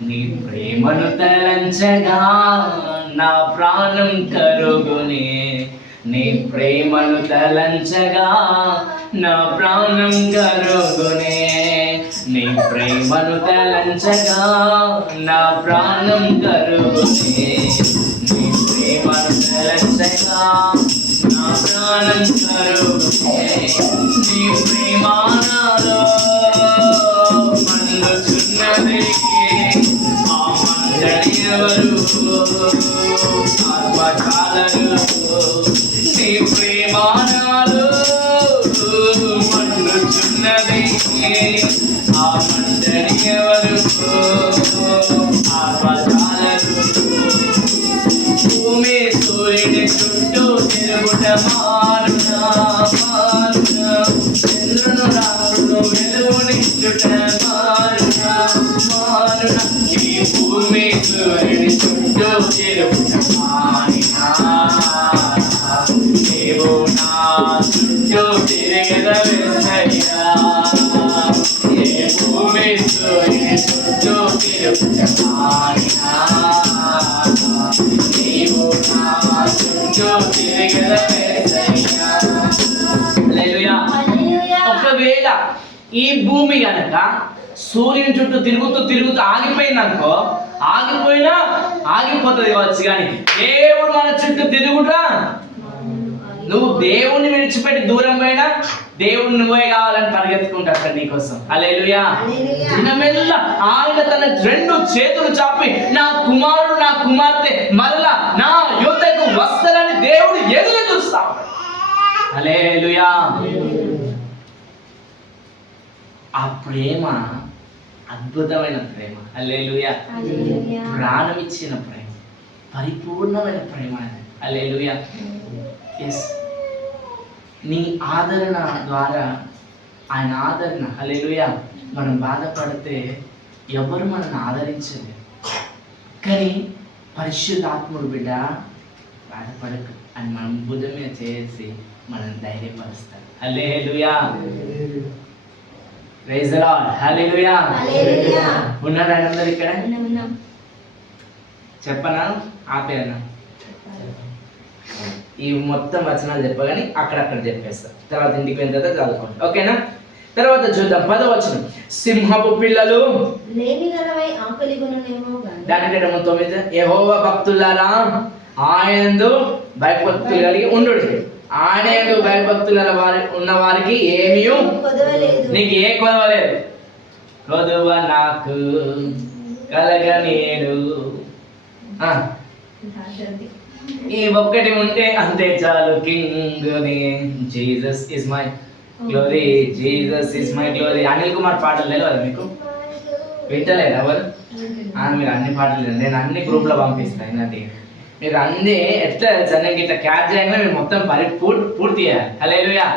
నీ ప్రేమను తలంచగా నా ప్రాణం కరుగునే, నీ ప్రేమను తలంచగా నా ప్రాణం కరుగునే, నీ ప్రేమను తలంచగా నా ప్రాణం కరుగునే, నీ ప్రేమను తలంచగా నా ప్రాణం కరుగునే, నీ ప్రేమ నాలో మండుచున్నది, ఆ మంటని ఎవరు ఆత్మజాలరు, నీ ప్రేమ నాలో మండుచున్నది, ఆ మంటని ఎవరు ఆత్మజాలరు, భూమి సూర్యుని చుట్టూ తిరుగుట మారునా మారునా, చంద్రును రాత్రులు వెలుగునిచ్చుట మారునా మారునా, ఈ భూమి సూర్యుని చుట్టూ తిరుగుట మారినా, నీవు నా చుట్టూ తిరగదవెన్నయ్యా, ఏ భూమి సూర్యుని చుట్టూ తిరుగుట మారినా, నీవు నా చుట్టూ తిరగదవెన్నయ్యా. హల్లెలూయా. ఒకవేళ ఈ భూమి గనక సూర్యుని చుట్టూ తిరుగుతూ ఆగిపోయిందనుకో, ఆగిపోతుంది కావచ్చు, కానీ దేవుడు మన చుట్టూ తిరుగుతా, నువ్వు దేవుణ్ణి విడిచిపెట్టి దూరం పోయినా దేవుడు నువ్వే కావాలని పరిగెత్తుకుంటాడు నీకోసం. హల్లెలూయా. దినమెల్లా ఆయన తన 2 చేతులు చాపి నా కుమారుడు నా కుమార్తె మరలా నా యుద్ధకు వస్తారని దేవుడు ఎదురు చూస్తాడు. హల్లెలూయా. ఆ ప్రేమ అద్భుతమైన ప్రేమ. హల్లెలూయా. ప్రాణం ఇచ్చిన ప్రేమ, పరిపూర్ణమైన ప్రేమ. హల్లెలూయా. ఎస్, నీ ఆదరణ ద్వారా ఆయన ఆదరణ. హల్లెలూయా. మనం బాధపడితే ఎవరు మనల్ని ఆదరించలేరు, కానీ పరిశుద్ధాత్ముడు బిడ్డ బాధపడకు అని మనం భుజం మీద చేసి మనల్ని ధైర్యపరుస్తాడు. Hallelujah. Praise the Lord. Hallelujah. ఉన్నారా అందరు ఇక్కడ? చెప్పనా ఆపేనా? ఈ మొత్తం వచనాలు చెప్పగానే అక్కడక్కడ చెప్పేస్తా, తర్వాత ఇంటికి పోయిన తర్వాత చదువుకోండి. ఓకేనా? తర్వాత చూద్దాం 10వ వచనం. సింహపు పిల్లలు దానికంటే 9. యెహోవా భక్తులారా ఆయనందు భయభక్తులు కలిగి ఉండుడి, ఆయన యందు భయభక్తుల ఉన్న వారికి ఏమీ నీకు ఏ కొదవలేదు. కొదువ నాకు కలగనేడు. ఈ ఒక్కటి ఉంటే అంతే చాలు. King Jesus is my glory, Jesus is my glory. Anil Kumar పాటలు తెలియదు మీకు? వింటలేదు ఎవరు? మీరు అన్ని పాటలు నేను అన్ని గ్రూప్లో పంపిస్తాను. ఏంటంటే మీరు అన్ని ఎట్లా జనకి ఇట్లా క్యాచ్ చేయగానే మీరు మొత్తం పూర్తి చేయాలి. హల్లెలూయా.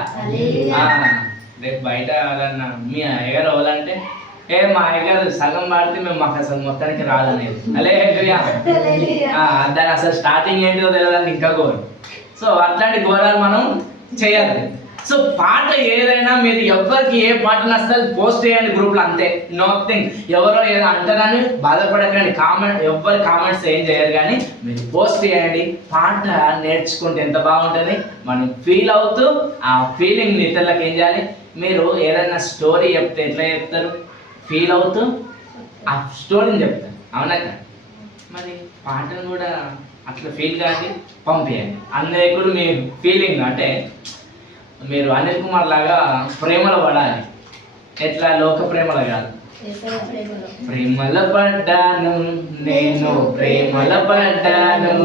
రేపు బయట ఎవరన్నా మీ అయ్యగారు అవ్వాలంటే మా అయ్యగారు సగం పాడితే మేము మాకు అసలు మొత్తానికి రాదనేది. హల్లెలూయా. దాని అసలు స్టార్టింగ్ ఏంటో తెలియదని ఇంకా ఘోరం. సో అట్లాంటి ఘోరాలు మనం చేయాలి. సో పాట ఏదైనా మీరు ఎవరికి ఏ పాట నచ్చుతుంది పోస్ట్ చేయండి గ్రూప్లో, అంతే. నోథింగ్. ఎవరో ఏదో అంటారని బాధపడకండి. ఎవరి కామెంట్స్ ఏం చేయరు, కానీ మీరు పోస్ట్ చేయండి. పాట నేర్చుకుంటే ఎంత బాగుంటుంది. మనం ఫీల్ అవుతూ ఆ ఫీలింగ్ ఇతరులకు ఏం చేయాలి. మీరు ఏదైనా స్టోరీ చెప్తే ఎట్లా చెప్తారు? ఫీల్ అవుతూ ఆ స్టోరీని చెప్తారు. అవునా? మరి పాటను కూడా అట్లా ఫీల్ కాదు, పంపించండి. అన్నయ్యకుడు మీ ఫీలింగ్ అంటే మీరు అనిల్ కుమార్ లాగా ప్రేమలో పడాలి. ఎట్లా? లోక ప్రేమలో కాదు. ప్రేమలో పడ్డాను నేను, ప్రేమలో పడ్డాను,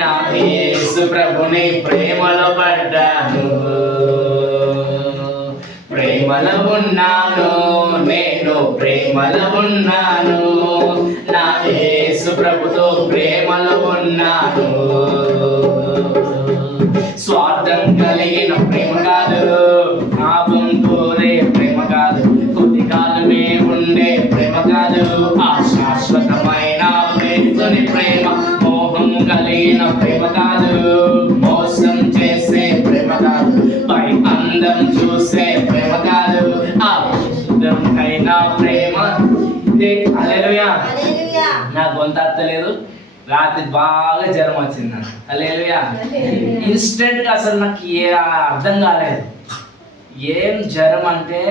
నా యేసు ప్రభుని ప్రేమలో పడ్డాను, ప్రేమలో ఉన్నాను నేను, ప్రేమలో ఉన్నాను, నా యేసు యేసు ప్రభుతో ప్రేమలో ఉన్నాను. స్వార్థం కలిగిన ప్రేమ కాదు, లాభం కోరే ప్రేమ కాదు, కొద్ది కాలమే ఉండే ప్రేమ కాదు, ఆ శాశ్వతమైన ప్రేమని ప్రేమ. మోహం కలిగిన ప్రేమ కాదు, మోసం చేసే ప్రేమ కాదు, పై అందం చూసే ప్రేమ కాదు, ఆ శుద్ధమైన ప్రేమ. హల్లెలూయా. నా గొంత అత్తలేదు, రాత్రి బాగా జ్వరం వచ్చింది నాకు. హల్లెలూయా. ఇన్స్టెంట్ గా అసలు నాకు అర్థం కాలేదు ఏం జ్వరం అంటే,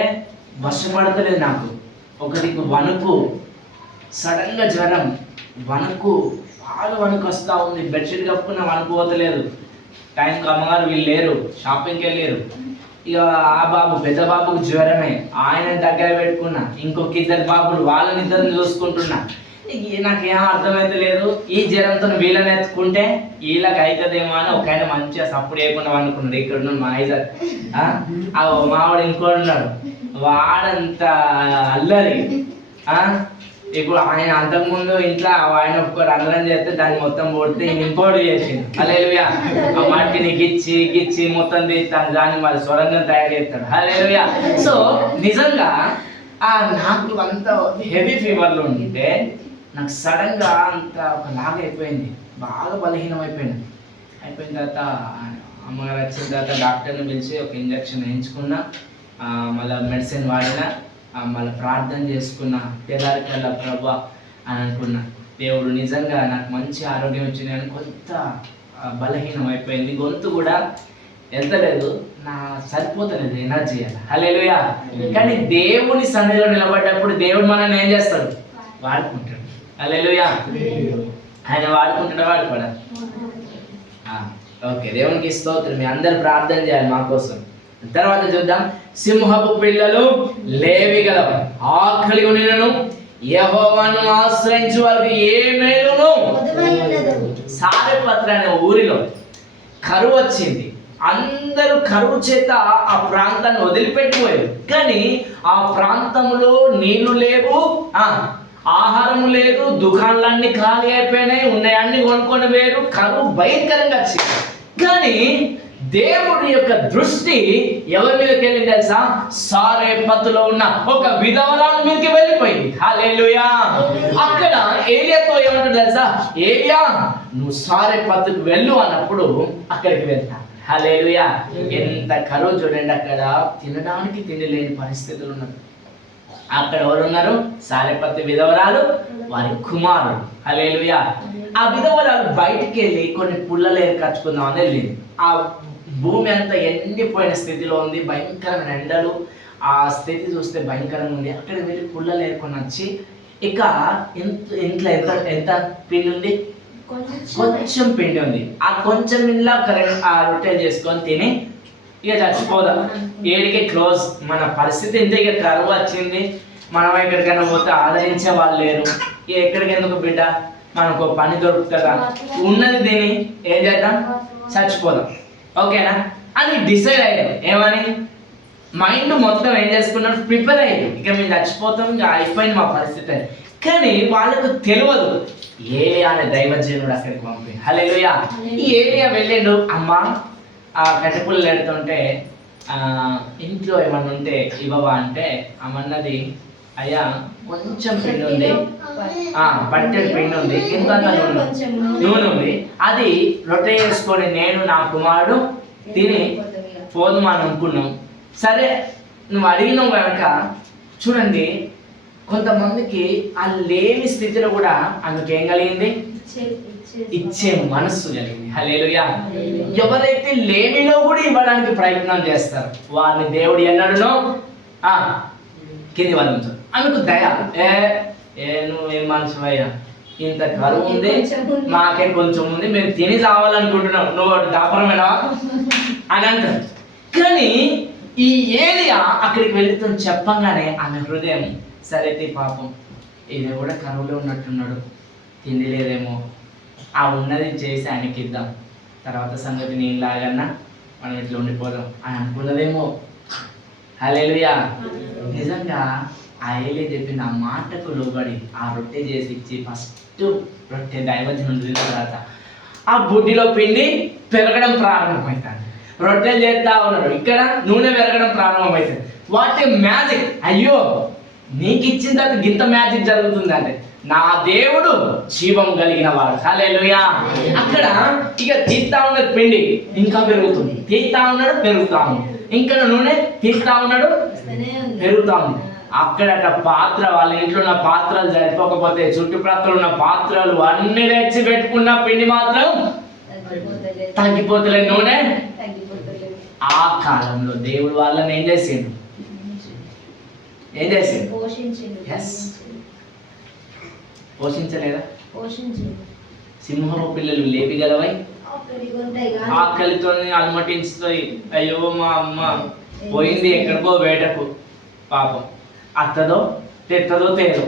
వశపడతలేదు నాకు. ఒకటి వణుకు, సడన్ గా జ్వరం, వణుకు, బాగా వణుకు వస్తూ ఉంది. బెడ్షీట్ కప్పుకున్న వణుకు పోతలేదు. టైంకి అమ్మగారు వీళ్ళు లేరు, షాపింగ్కి వెళ్ళారు. ఇక ఆ బాబు, పెద్ద బాబుకు జ్వరమే, ఆయన దగ్గర పెట్టుకున్నా. ఇంకొక ఇద్దరు బాబులు, వాళ్ళని ఇద్దరిని చూసుకుంటున్నా. నాకేం అర్థమైతే లేదు. ఈ జ్వరంతో వీళ్ళని ఎత్తుకుంటే వీళ్ళకి అవుతుందేమో అని ఒక ఆయన మంచిగా సప్పుడు చేయకుండా అనుకున్నాడు. ఇక్కడ ఉన్నాడు మా ఐజర్, మావాడు ఇంకోటి ఉన్నాడు, వాడంత అల్లరి. ఇప్పుడు ఆయన అంతకుముందు ఇంట్లో ఆయన ఒక్కరు అల్లరం చేస్తే దాన్ని మొత్తం కొడితే ఇంకోటి చేసింది. హల్లెలూయా. ఆ మట్టిని గిచ్చి మొత్తం తీస్తాను, దాన్ని మరి స్వరంగం తయారు చేస్తాడు. హల్లెలూయా. సో నిజంగా నాకు అంత హెవీ ఫీవర్లో ఉంటే నాకు సడన్ గా అంత ఒకలాగా అయిపోయింది, బాగా బలహీనం అయిపోయిన తర్వాత అమ్మగారు వచ్చిన తర్వాత డాక్టర్ని పిలిచి ఒక ఇంజక్షన్ వేయించుకున్నా, మళ్ళీ మెడిసిన్ వాడినా, మళ్ళీ ప్రార్థన చేసుకున్నా. తెల్లారికల్లా ప్రభా అని అనుకున్నా, దేవుడు నిజంగా నాకు మంచి ఆరోగ్యం ఇచ్చింది. కానీ కొంత బలహీనం అయిపోయింది, గొంతు కూడా వెళ్తలేదు, నా సరిపోతలేదు ఎనర్జీ అలా. హల్లెలూయా. కానీ దేవుని సన్నిధిలో నిలబడ్డప్పుడు దేవుడు మనల్ని ఏం చేస్తాడు? వాడుకుంటాడు. హల్లెలూయా. ఆయన వాడుకోడా? ఓకే, దేవునికి స్తోత్రం. మీ అందరు ప్రార్థన చేయాలి మా కోసం. తర్వాత చూద్దాం. సింహపు పిల్లలు లేవి గలవ, ఆకలి నిన్ను యెహోవాను ఆశ్రయించు వారికి ఏ మేలును. సారెపత్ర అనే ఊరిలో కరువు వచ్చింది. అందరూ కరువు చేత ఆ ప్రాంతాన్ని వదిలిపెట్టిపోయారు. కానీ ఆ ప్రాంతంలో నీళ్లు లేవు, ఆహారం లేదు, దుకాణాలన్నీ ఖాళీ అయిపోయినాయి, ఉన్నాయన్నీ కొనుక్కొని వేరు, కరువు భయంకరంగా వచ్చింది. కానీ దేవుడి యొక్క దృష్టి ఎవరి మీదకి వెళ్ళింది తెలుసా? సారెపత్తులో ఉన్న ఒక విధవరాలు మీదకి వెళ్ళిపోయింది. హల్లెలూయా. అక్కడ ఏలియాతో ఏమంటాడు తెలుసా? ఏలియా, నువ్వు సారెపత్తుకు వెళ్ళు అన్నప్పుడు అక్కడికి వెళ్తా. హల్లెలూయా. ఎంత కరువు చూడండి, అక్కడ తినడానికి తిండి లేని పరిస్థితులు ఉన్నారు. అక్కడ ఎవరు ఉన్నారు? సారెపత్తి విధవరాలు, వారి కుమారుడు. హల్లెలూయా. ఆ విధవరాలు బయటికి వెళ్ళి కొన్ని పుల్లలు ఏర్పరచుకుందామని వెళ్ళింది. ఆ భూమి అంతా ఎండిపోయిన స్థితిలో ఉంది, భయంకరమైన ఎండలు, ఆ స్థితి చూస్తే భయంకరంగా ఉంది. అక్కడికి వెళ్ళి పుల్లలు ఏర్కొని వచ్చి, ఇక ఇంట్లో ఎంత పిండి ఉంది? కొంచెం పిండి ఉంది. ఆ కొంచెం ఇంట్లో ఆ రొట్టెలు చేసుకొని తిని ఇక చచ్చిపోదాం, ఏడికి క్లోజ్, మన పరిస్థితి ఇంత, ఇక కరువు వచ్చింది, మనం ఎక్కడికైనా పోతే ఆదరించే వాళ్ళు లేరు, ఎక్కడికి ఎందుకు బిడ్డ, మనకు పని దొరుకుతుందా, ఉన్నది దీన్ని ఏం చేద్దాం, చచ్చిపోదాం, ఓకేనా అని డిసైడ్ అయ్యారు. ఏమని? మైండ్ మొత్తం ఏం చేసుకున్నాడు? ప్రిపేర్ అయ్యారు, ఇక మేము చచ్చిపోతాం, ఇక అయిపోయింది మా పరిస్థితి అని. కానీ వాళ్ళకు తెలియదు ఏలియా అనే దైవజనుడు అక్కడికి పంపి. హల్లెలూయా. ఈ ఏలియా వెళ్ళాడు. అమ్మ ఆ కట్టెపుల్లలు ఎడుతుంటే ఇంట్లో ఏమన్నా ఉంటే ఇవ్వవా అంటే అమ్మన్నది, అయ్యా కొంచెం పిండి ఉంది, పట్టెడు పిండి ఉంది, ఇంత నూనె ఉంది, అది రొట్టె చేసుకొని నేను నా కుమారుడు తిని పోదుమా అని అనుకున్నాం. సరే నువ్వు అడిగినావు కనుక చూడండి, కొంతమందికి ఆ లేని స్థితిలో కూడా అందుకు ఏం కలిగింది? ఇచ్చే మనస్సు కలిగింది. హల్లెలూయా. ఎవరైతే లేమిలో కూడా ఇవ్వడానికి ప్రయత్నం చేస్తారు వారిని దేవుడు ఎన్నడూనో కింది వాళ్ళు అందుకు దయ. నువ్వు ఏం మనిషివయ్యా, ఇంత కరువు ఉంది, మాకే కొంచెం ఉంది, మేము తిని చావాలనుకుంటున్నాం, నువ్వు దాపరమేనా అని అంటారు. కానీ ఈ ఏలియా అక్కడికి వెళ్తూ చెప్పంగానే ఆమె హృదయం, సరైతే పాపం ఈయన కూడా కరువులో ఉన్నట్టున్నాడు, తిండి లేదేమో, ఆ ఉన్నది చేసి ఆయనకి ఇద్దాం, తర్వాత సంగతి నేను లాగన్నా మనం ఇట్లా ఉండిపోదాం అని అనుకున్నదేమో. హల్లెలూయా. నిజంగా ఆ ఏలియా చెప్పిన ఆ మాటకు లోబడి ఆ రొట్టె చేసి ఇచ్చి ఫస్ట్ రొట్టె దైవజనుడు తిన్న తర్వాత ఆ బుడ్డిలో పిండి పెరగడం ప్రారంభమవుతుంది. రొట్టెలు చేస్తా ఉన్నారు, ఇక్కడ నూనె పెరగడం ప్రారంభమవుతుంది. What a magic! అయ్యో, నీకు ఇచ్చిన తర్వాత గింత మ్యాజిక్ జరుగుతుంది అంటే నా దేవుడు జీవం కలిగిన వాడు. హల్లెలూయా. అక్కడ ఇక తీస్తా ఉన్నది పిండి, ఇంకా పెరుగుతుంది, తీస్తా ఉన్నాడు, పెరుగుతా ఉంది, ఇంకా నూనె తీస్తా ఉన్నాడు, పెరుగుతా ఉంది. అక్కడట పాత్ర, వాళ్ళ ఇంట్లో ఉన్న పాత్రలు సరిపోకపోతే చుట్టుప్రక్కల ఉన్న పాత్రలు అన్ని తెచ్చి పెట్టుకున్న పిండి మాత్రం తగ్గిపోతలేదు, నూనె. ఆ కాలంలో దేవుడు వాళ్ళని ఏం చేసిండు? పోషించలేదా? సింహము పిల్లలు లేపిగలవై ఆకలితో అలమటించుతాయి. అయ్యో మా అమ్మ పోయింది ఎక్కడికో వేటకు, పాపం అత్తదో తెత్తదో తేదో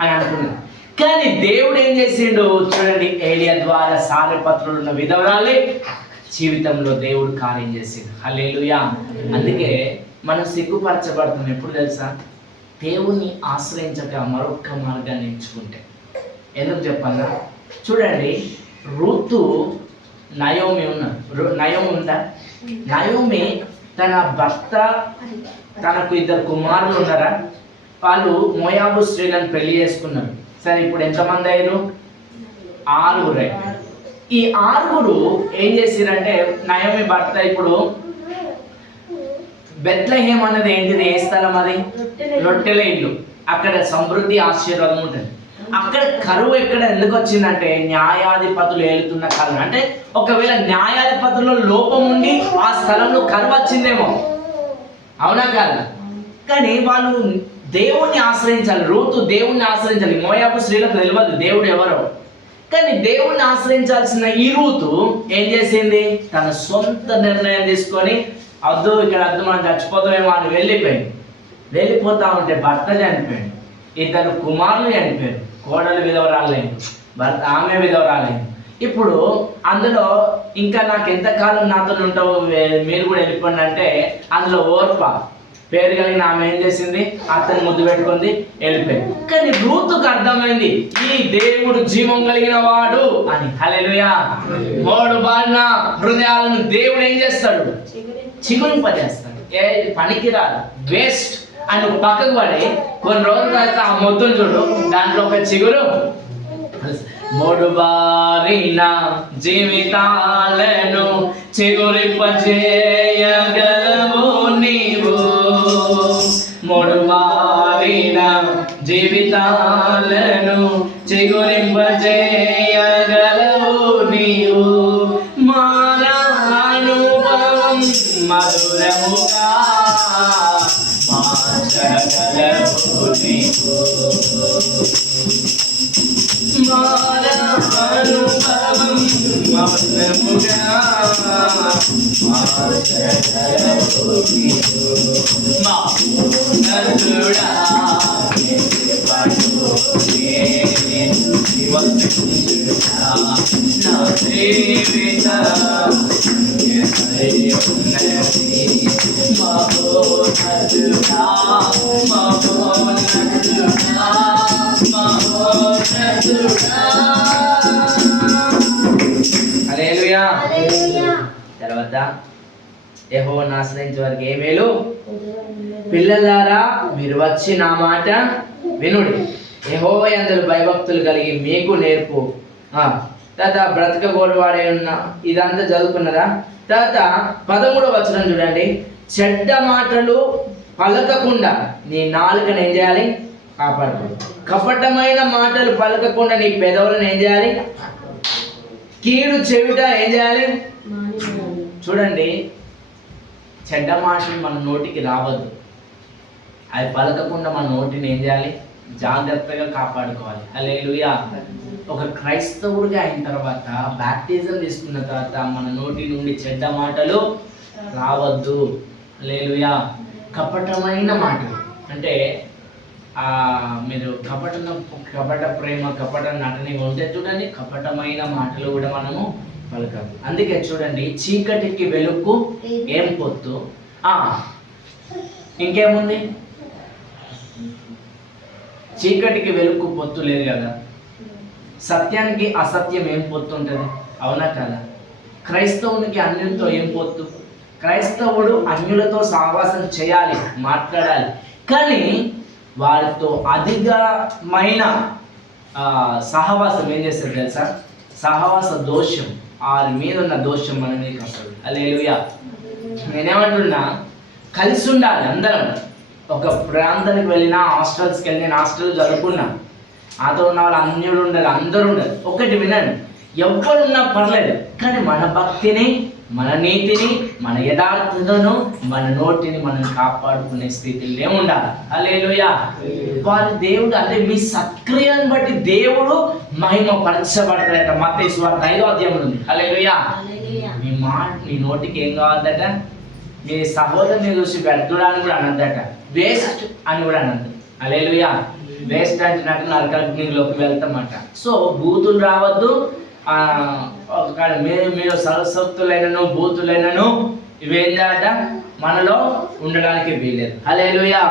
అని అనుకున్నాడు. కానీ దేవుడు ఏం చేసిండు చూడండి, ఏలియా ద్వారా సారెపత్రులు ఉన్న విధవరాలే జీవితంలో దేవుడు కార్యం చేసిండు. హల్లెలూయా. అందుకే మనం సిగ్గుపరచబడుతున్నాం ఎప్పుడు తెలుసా? దేవుణ్ణి ఆశ్రయించక మరొక మార్గాన్ని ఎంచుకుంటే. ఎందుకు చెప్పన్నా? చూడండి, రూతు నయోమి ఉందా? నయోమి తన భర్త, తనకు 2 కుమారులు ఉన్నారా? వాళ్ళు మోయాబు స్త్రీలను పెళ్లి చేసుకున్నారు. సరే, ఇప్పుడు ఎంతమంది అయ్యారు? 6. ఈ 6 ఏం చేసిరంటే, నయోమి భర్త ఇప్పుడు బెత్లెహేమ్ అనేది ఏంటిది? ఏ స్థలం అది? రొట్టెల ఇల్లు. అక్కడ సమృద్ధి ఆశీర్వాదం ఉంటుంది. అక్కడ కరువు ఎక్కడ ఎందుకు వచ్చిందంటే న్యాయాధిపతులు ఏలుతున్న కాలం. అంటే ఒకవేళ న్యాయాధిపతుల్లో లోపం ఉండి ఆ స్థలంలో కరువు వచ్చిందేమో, అవునా కాదా? కానీ వాళ్ళు దేవుణ్ణి ఆశ్రయించాలి. రూతు దేవుణ్ణి ఆశ్రయించాలి. మోయాబు స్త్రీలకు తెలియదు దేవుడు ఎవరో, కానీ దేవుణ్ణి ఆశ్రయించాల్సిన ఈ రూతు ఏం చేసింది? తన సొంత నిర్ణయం తీసుకొని వద్దు, ఇక్కడ వద్దు, మనం చచ్చిపోతామేమో అని వెళ్ళిపోతా ఉంటే భర్త చనిపోయాడు, 2 కుమారులు చనిపోయారు, కోడలు విధవరాలైంది, భర్త ఆమె విధవరాలైంది. ఇప్పుడు అందులో ఇంకా నాకు ఎంతకాలం నాతో ఉంటావు, మీరు కూడా వెళ్ళిపోండి అంటే అందులో ఓర్ప పేరు కలిగిన ఆమె ఏం చేసింది? అతను ముద్దు పెట్టుకుంది, వెళ్ళిపోయింది. కానీ రూతుకు అర్థమైంది ఈ దేవుడు జీవం కలిగిన వాడు అని. హల్లెలూయా. మోడుబారిన హృదయాలను దేవుడు ఏం చేస్తాడు? చిగురింపజేస్తాడు. పనికిరాదు, వేస్ట్ అని పక్కకు పడి కొన్ని రోజుల తర్వాత ఆ మొత్తం చూడు, దాంట్లో ఒక చిగురు. మోడుబారిన జీవితాలను చిగురింపజేయగలవు నీవు, మోడుబారిన జీవితాలను చిగురింపజేయగలవు నీవు, మాననుభవం మధురముగా మార్చగలవు నీవు, మాననుభవం మధురముగా మార్చగలవు నీవు, మా నరుడా నా జీవిత హల్లెలూయా. తర్వాత యెహోవాను ఆశ్రయించే వారికి ఏ మేలు? పిల్లలారా మీరు వచ్చి నా మాట వినుడి, యెహోవా యందు భయభక్తులు కలిగి మీకు నేర్పు. తర్వాత బ్రతకబోడు వాడే ఉన్న ఇదంతా చదువుకున్నారా? తర్వాత 13వ వచనం చూడండి, చెడ్డ మాటలు పలకకుండా నీ నాలుకను ఏం చేయాలి? కాపాడుకో. కపటమైన మాటలు పలకకుండా నీ పెదవులను ఏం చేయాలి? కీడు చెవిట ఏం చేయాలి? చూడండి, చెడ్డ మాటలు మన నోటికి రావద్దు. అవి పలకకుండా మన నోటిని ఏం చేయాలి? జాగ్రత్తగా కాపాడుకోవాలి. హల్లెలూయా. ఒక క్రైస్తవుడిగా అయిన తర్వాత, బాప్టిజం తీసుకున్న తర్వాత మన నోటి నుండి చెడ్డ మాటలు రావద్దు. హల్లెలూయా. కపటమైన మాటలు అంటే మీరు కపట ప్రేమ, కపట నటన ఉంటే చూడండి, కపటమైన మాటలు కూడా మనము పలకాలి. అందుకే చూడండి, చీకటికి వెలుగు ఏం పొత్తు, ఇంకేముంది? చీకటికి వెలుగు పొత్తు లేదు కదా. సత్యానికి అసత్యం ఏం పొత్తుంటుంది? అవునా కదా? క్రైస్తవునికి అన్యులతో ఏం పొత్తు? క్రైస్తవుడు అన్యులతో సహవాసం చేయాలి, మాట్లాడాలి, కానీ వారితో అధికమైన సహవాసం ఏం చేస్తారు తెలుసా? సహవాస దోషం, వారి మీద ఉన్న దోషం మన మీదకి వస్తుంది. హల్లెలూయా. నేనేమంటున్నా, కలిసి ఉండాలి అందరం. ఒక ప్రాంతానికి వెళ్ళినా, హాస్టల్స్కి వెళ్ళి, నేను హాస్టల్ చదువుకున్నా, నాతో ఉన్న వాళ్ళు అన్యులు ఉండాలి, అందరూ ఉండాలి. ఒకటి వినండి, ఎవరున్నా పర్లేదు, కానీ మన భక్తిని, మన నీతిని, మన యథార్థతను, మన నోటిని మనం కాపాడుకునే స్థితిలో ఉండాలి. హల్లెలూయా. వారి దేవుడు అంటే మీ సత్క్రియను బట్టి దేవుడు మహిమ పరచబడతాడట. మత్తయి సువార్త 5వ అధ్యాయంలో ఉంది. హల్లెలూయా. మీ నోటికి ఏం కావద్దట? మీ సహోదరుని చూసి వ్యర్థుడాన్ని కూడా అనద్దట, వేస్ట్ అని కూడా అనద్దు. హల్లెలూయా. వేస్ట్ అంటే నరకాగ్నిలోకి వెళ్తామట. సో బూతులు రావద్దు. మీరు సరస్వతులైనను బూతులైనను ఇవేందట మనలో ఉండడానికి వీలేదు. హల్లెలూయా.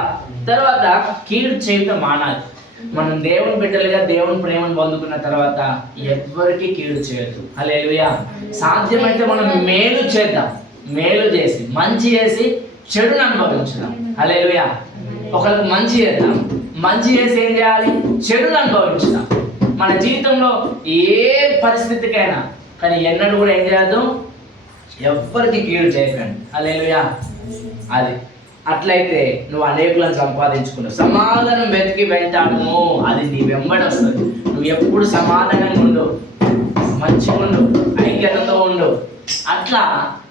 తర్వాత కీడు చేయటం మానాలి. మనం దేవుని బిడ్డలుగా దేవుని ప్రేమను పొందుకున్న తర్వాత ఎవరికి కీడు చేయొద్దు. హల్లెలూయా. సాధ్యమైతే మనం మేలు చేద్దాం, మేలు చేసి మంచి చేసి చెడును అనుభవించుదాం. హల్లెలూయా. ఒకరికి మంచి చేద్దాం, మంచి చేసి ఏం చేయాలి? చెడును అనుభవించుదాం. మన జీవితంలో ఏ పరిస్థితికైనా కానీ ఎన్నడూ కూడా ఏం చేయద్దు? ఎవ్వరికి కీడు చేయకండి. హల్లెలూయా. అది అట్లయితే నువ్వు అనేకులను సంపాదించుకున్నావు. సమాధానం వెతికి వెంటాడము, అది నీ వెంబడి వస్తుంది. నువ్వు ఎప్పుడు సమాధానంగా ఉండు, మంచిగా ఉండు, ఐక్యతతో ఉండు. అట్లా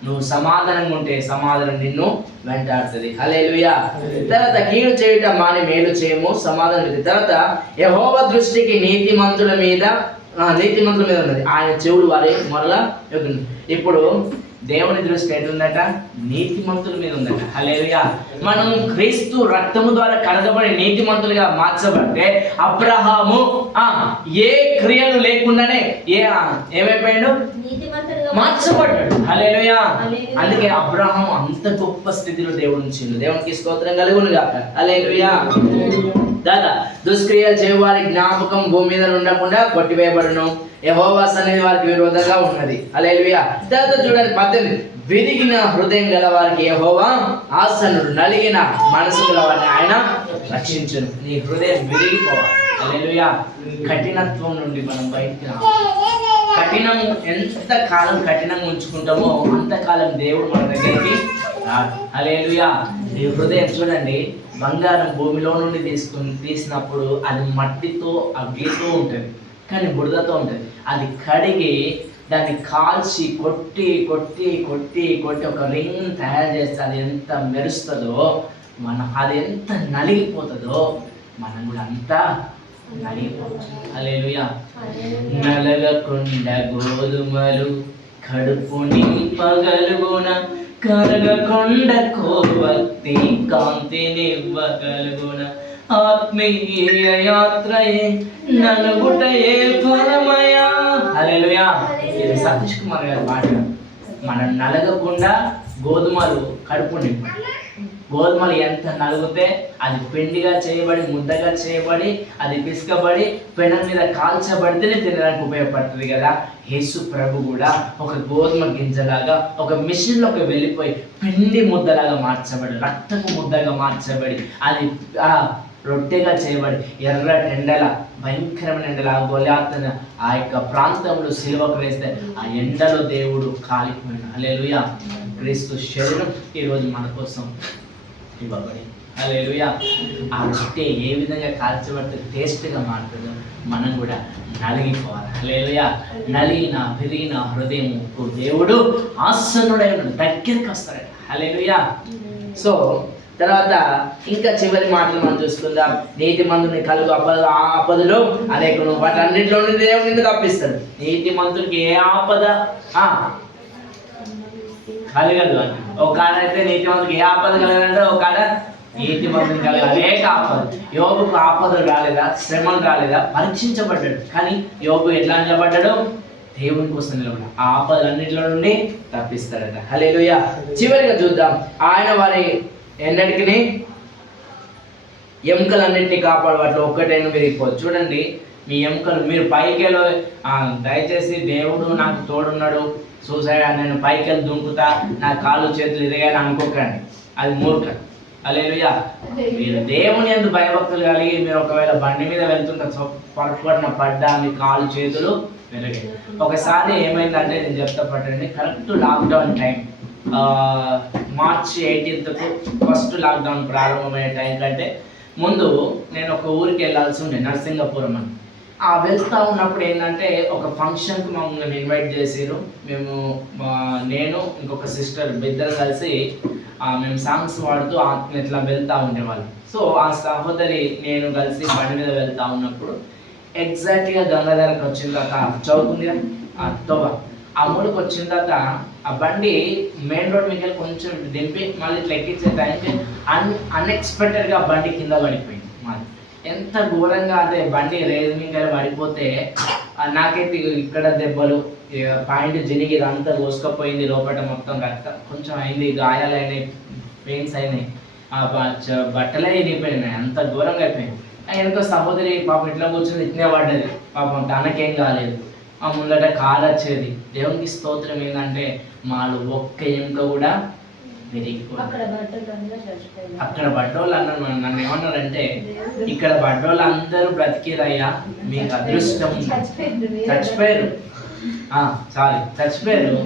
నువ్వు సమాధానంగా ఉంటే సమాధానం నిన్ను వెంటాడుతుంది. హల్లెలూయా. తర్వాత కీడు చేయటం మాని మేలు చేయము, సమాధానం. తర్వాత యెహోవా దృష్టికి నీతిమంతుల మీద ఉన్నది, ఆయన చెవులు వారి మొరలా. ఇప్పుడు దేవుని దృష్టి ఎటుందట? నీతిమంతుల మీద ఉందట. హల్లెలూయా. మనం క్రీస్తు రక్తము ద్వారా కడగబడి నీతిమంతులుగా మార్చబడితే అబ్రహాము ఏ క్రియలు లేకుండానే ఏమైపోయాడు? మార్చబడ్డాడు. హల్లెలూయా. అందుకే అబ్రహాము అంత గొప్ప స్థితిలో దేవుడు ఉంచిండు. దేవునికి స్తోత్రం కలుగును గాక. హల్లెలూయా. దాదా దుష్క్రియలు చేయు వారి జ్ఞాపకం భూమి మీద ఉండకుండా కొట్టివేయబడును, యెహోవా సన్నిధి వారికి విరోధంగా ఉన్నది. హల్లెలూయా. తర్వాత చూడండి 18, విరిగిన హృదయం గల వారికి యెహోవా ఆసనుడు, నలిగిన మనసు గల వారిని ఆయన రక్షించును. నీ హృదయం విరిగిపోవాలి. హల్లెలూయా. కఠినత్వం నుండి మనం బయటికి రావాలి. కఠినం ఎంత కాలం కఠినంగా ఉంచుకుంటామో అంతకాలం దేవుడు మన దగ్గరికి రాడు. హల్లెలూయా. నీ హృదయం చూడండి, బంగారం భూమిలో నుండి తీసినప్పుడు అది మట్టితో అగ్గితో ఉంటుంది, కానీ బురదతో ఉంటుంది. అది కడిగి దాన్ని కాల్చి కొట్టి కొట్టి కొట్టి కొట్టి ఒక రింగ్ తయారు చేస్తే అది ఎంత మెరుస్తుందో, అది ఎంత నలిగిపోతుందో మనం కూడా అంతా నలిగిపోతుంది. హల్లెలూయా. నలగకుండా గోధుమలు కడుపు నింపగలుగున, కరగకొండ కోవత్తి కాంతినివ్వగలుగున, ఆత్మీయ యాత్రయే నలుగుటయే ఫలమయా. హల్లెలూయా. ఇది సతీష్ కుమార్ గారి మాట. మనం నలగకుండా గోధుమలు కడుపు నింప. గోధుమలు ఎంత నలుగుతే అది పిండిగా చేయబడి, ముద్దగా చేయబడి, అది పిసుకబడి పెనం మీద కాల్చబడితేనే తినడానికి ఉపయోగపడుతుంది కదా. యేసు ప్రభు కూడా ఒక గోధుమ గింజలాగా ఒక మిషన్లోకి వెళ్ళిపోయి పిండి ముద్దలాగా మార్చబడి, రక్తపు ముద్దగా మార్చబడి, అది రొట్టెగా చేయబడి ఎర్ర ఎండల, భయంకరమైన ఎండల గొల్యాతన ఆ యొక్క ప్రాంతంలో సిలువకు వేస్తే ఆ ఎండలో దేవుడు కాలిపోయిన. హల్లెలూయా. క్రీస్తు శరీరం ఈరోజు మన కోసం ఇవ్వబడి. హల్లెలూయా. ఆ రొట్టె ఏ విధంగా కాల్చబడితే టేస్ట్గా మారుతుందో మనం కూడా నలిగిపోవాలి. హల్లెలూయా. నలిగిన విరిగిన హృదయంకు దేవుడు ఆసన్నుడై దగ్గరికి వస్తాడు. హల్లెలూయా. సో తర్వాత ఇంకా చివరి మాటలు మనం చూసుకుందాం. నీతి మంతుని కలుగు ఆపదలు అనేకులు, వాటన్నింటిలో నుండి దేవుడు నిన్ను తప్పిస్తాడు. నీతి మంతునికి ఏ ఆపద కలగదు అని ఒక అయితే నీతి మంతునికి ఏ ఆపద కలగదంటే ఒక నీతి మంతుని కలగదు అనేక ఆపద. యోగుకు ఆపదలు రాలేదా? శ్రమలు రాలేదా? పరీక్షించబడ్డాడు, కానీ యోగు ఎట్లా నిలబడ్డాడు? దేవుని కోసం నిలబడ్డాడు. ఆ ఆపదలన్నింటిలో నుండి తప్పిస్తాడట. హల్లెలూయా. చివరిగా చూద్దాం, ఆయన వారి ఎన్నటికి ఎముకలన్నింటినీ కాపాడు, వాటిలో ఒక్కటైనా విరిగిపోదు. చూడండి, మీ ఎముకలు మీరు పైకెళ్ళి దయచేసి దేవుడు నాకు తోడున్నాడు, సూసైడ్ నేను పైకెళ్ళి దుంకుతా, నా కాళ్ళు చేతులు ఇరిగాయని అనుకోకండి, అది మూర్ఖ. హల్లెలూయా. మీరు దేవుని యందు భయభక్తులు కలిగి మీరు ఒకవేళ బండి మీద వెళ్తుంటే పొరపాటున పడ్డా మీ కాళ్ళు చేతులు విరిగాయి. ఒకసారి ఏమైందంటే నేను చెప్తా పట్టండి, కరెక్ట్ లాక్డౌన్ టైం, మార్చ్ 18కు ఫస్ట్ లాక్డౌన్ ప్రారంభమయ్యే టైం కంటే ముందు నేను ఒక ఊరికి వెళ్ళాల్సి ఉండే, నరసింగపురం అని. వెళ్తూ ఉన్నప్పుడు ఏంటంటే ఒక ఫంక్షన్కి మమ్మల్ని ఇన్వైట్ చేసారు. నేను ఇంకొక సిస్టర్ ఇద్దరు కలిసి మేము సాంగ్స్ పాడుతూ ఇట్లా వెళ్తూ ఉండేవాళ్ళం. సో ఆ సహోదరి నేను కలిసి బండి మీద వెళ్తూ ఉన్నప్పుడు ఎగ్జాక్ట్గా గంగాధరకు వచ్చిన తర్వాత చౌక్ ఉంది కదా, ఆ మూడుకు వచ్చిన తర్వాత ఆ బండి మెయిన్ రోడ్ మీద కొంచెం దింపి మళ్ళీ ఇట్లా ఎక్కించే టైంకి అన్ఎక్స్పెక్టెడ్గా బండి కింద పడిపోయింది. మాది ఎంత ఘోరంగా అదే బండి రేజ్ మీద పడిపోతే నాకైతే ఇక్కడ దెబ్బలు, పాయింట్ జినిగి అంతా కోసుకపోయింది, లోపల మొత్తం రక్తం కొంచెం అయింది, గాయాలు అయినాయి, పెయిన్స్ అయినాయి, బట్టలే ఇరిగిపోయినాయి, అంత ఘోరంగా అయిపోయింది. వెనుక సహోదరి పాపం ఇట్లా కూర్చొని ఇట్నే పడ్డది, పాపం తనకేం కాలేదు. ఆ ముందట కాలు వచ్చేది. దేవునికి స్తోత్రం ఏంటంటే మాలు ఒక్క ఎముక కూడా విరిగిపోయింది. అక్కడ బడ్డోళ్ళు అన్నారు, నన్ను ఏమన్నారంటే ఇక్కడ బడ్డోళ్ళు అందరూ బ్రతికిరయ్యా, మీకు అదృష్టం, చచ్చిపోయారు చచ్చిపోయారు.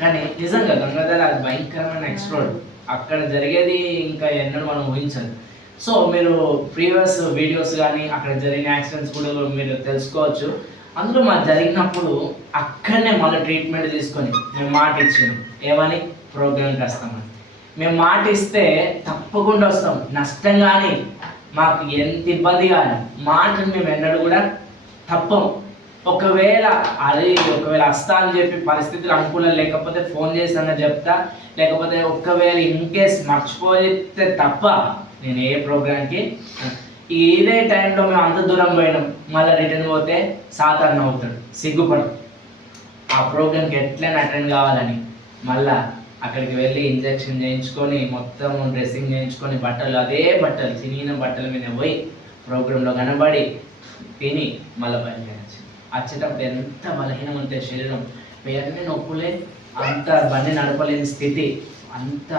కానీ నిజంగా గంగాధర అది భయంకరమైన ఎక్స్ప్లోడ్, అక్కడ జరిగేది ఇంకా ఎన్నడూ మనం ఊహించదు. సో మీరు ప్రీవియస్ వీడియోస్ కానీ అక్కడ జరిగిన యాక్సిడెంట్స్ కూడా మీరు తెలుసుకోవచ్చు. అందులో మాకు జరిగినప్పుడు అక్కడనే మళ్ళీ ట్రీట్మెంట్ తీసుకొని మేము మాట ఇచ్చినాం, ఏమని ప్రోగ్రామ్కి వస్తామని. మేము మాట ఇస్తే తప్పకుండా వస్తాం, నష్టం కానీ మాకు ఎంత ఇబ్బంది కానీ మాటను మేము ఎన్నడూ కూడా తప్పం. ఒకవేళ వస్తా అని చెప్పి పరిస్థితులు అనుకూలం లేకపోతే ఫోన్ చేసానో చెప్తా, లేకపోతే ఒకవేళ ఇన్కేస్ మర్చిపోతే తప్ప నేను ఏ ప్రోగ్రామ్కి ఇదే టైంలో మేము అంత దూరం పోయినాం, మళ్ళీ రిటర్న్ పోతే సాధారణ అవుతాడు, సిగ్గుపడు. ఆ ప్రోగ్రామ్కి ఎట్లయినా అటెండ్ కావాలని మళ్ళా అక్కడికి వెళ్ళి ఇంజెక్షన్ చేయించుకొని మొత్తం డ్రెస్సింగ్ చేయించుకొని బట్టలు అదే బట్టలు చిన్న బట్టల మీద పోయి ప్రోగ్రాంలో కనబడి తిని మళ్ళీ బయలుదేరచ్చు. వచ్చేటప్పుడు ఎంత బలహీనం ఉంటే శరీరం, పేరుని నొప్పులే, అంత బండి నడపలేని స్థితి, అంత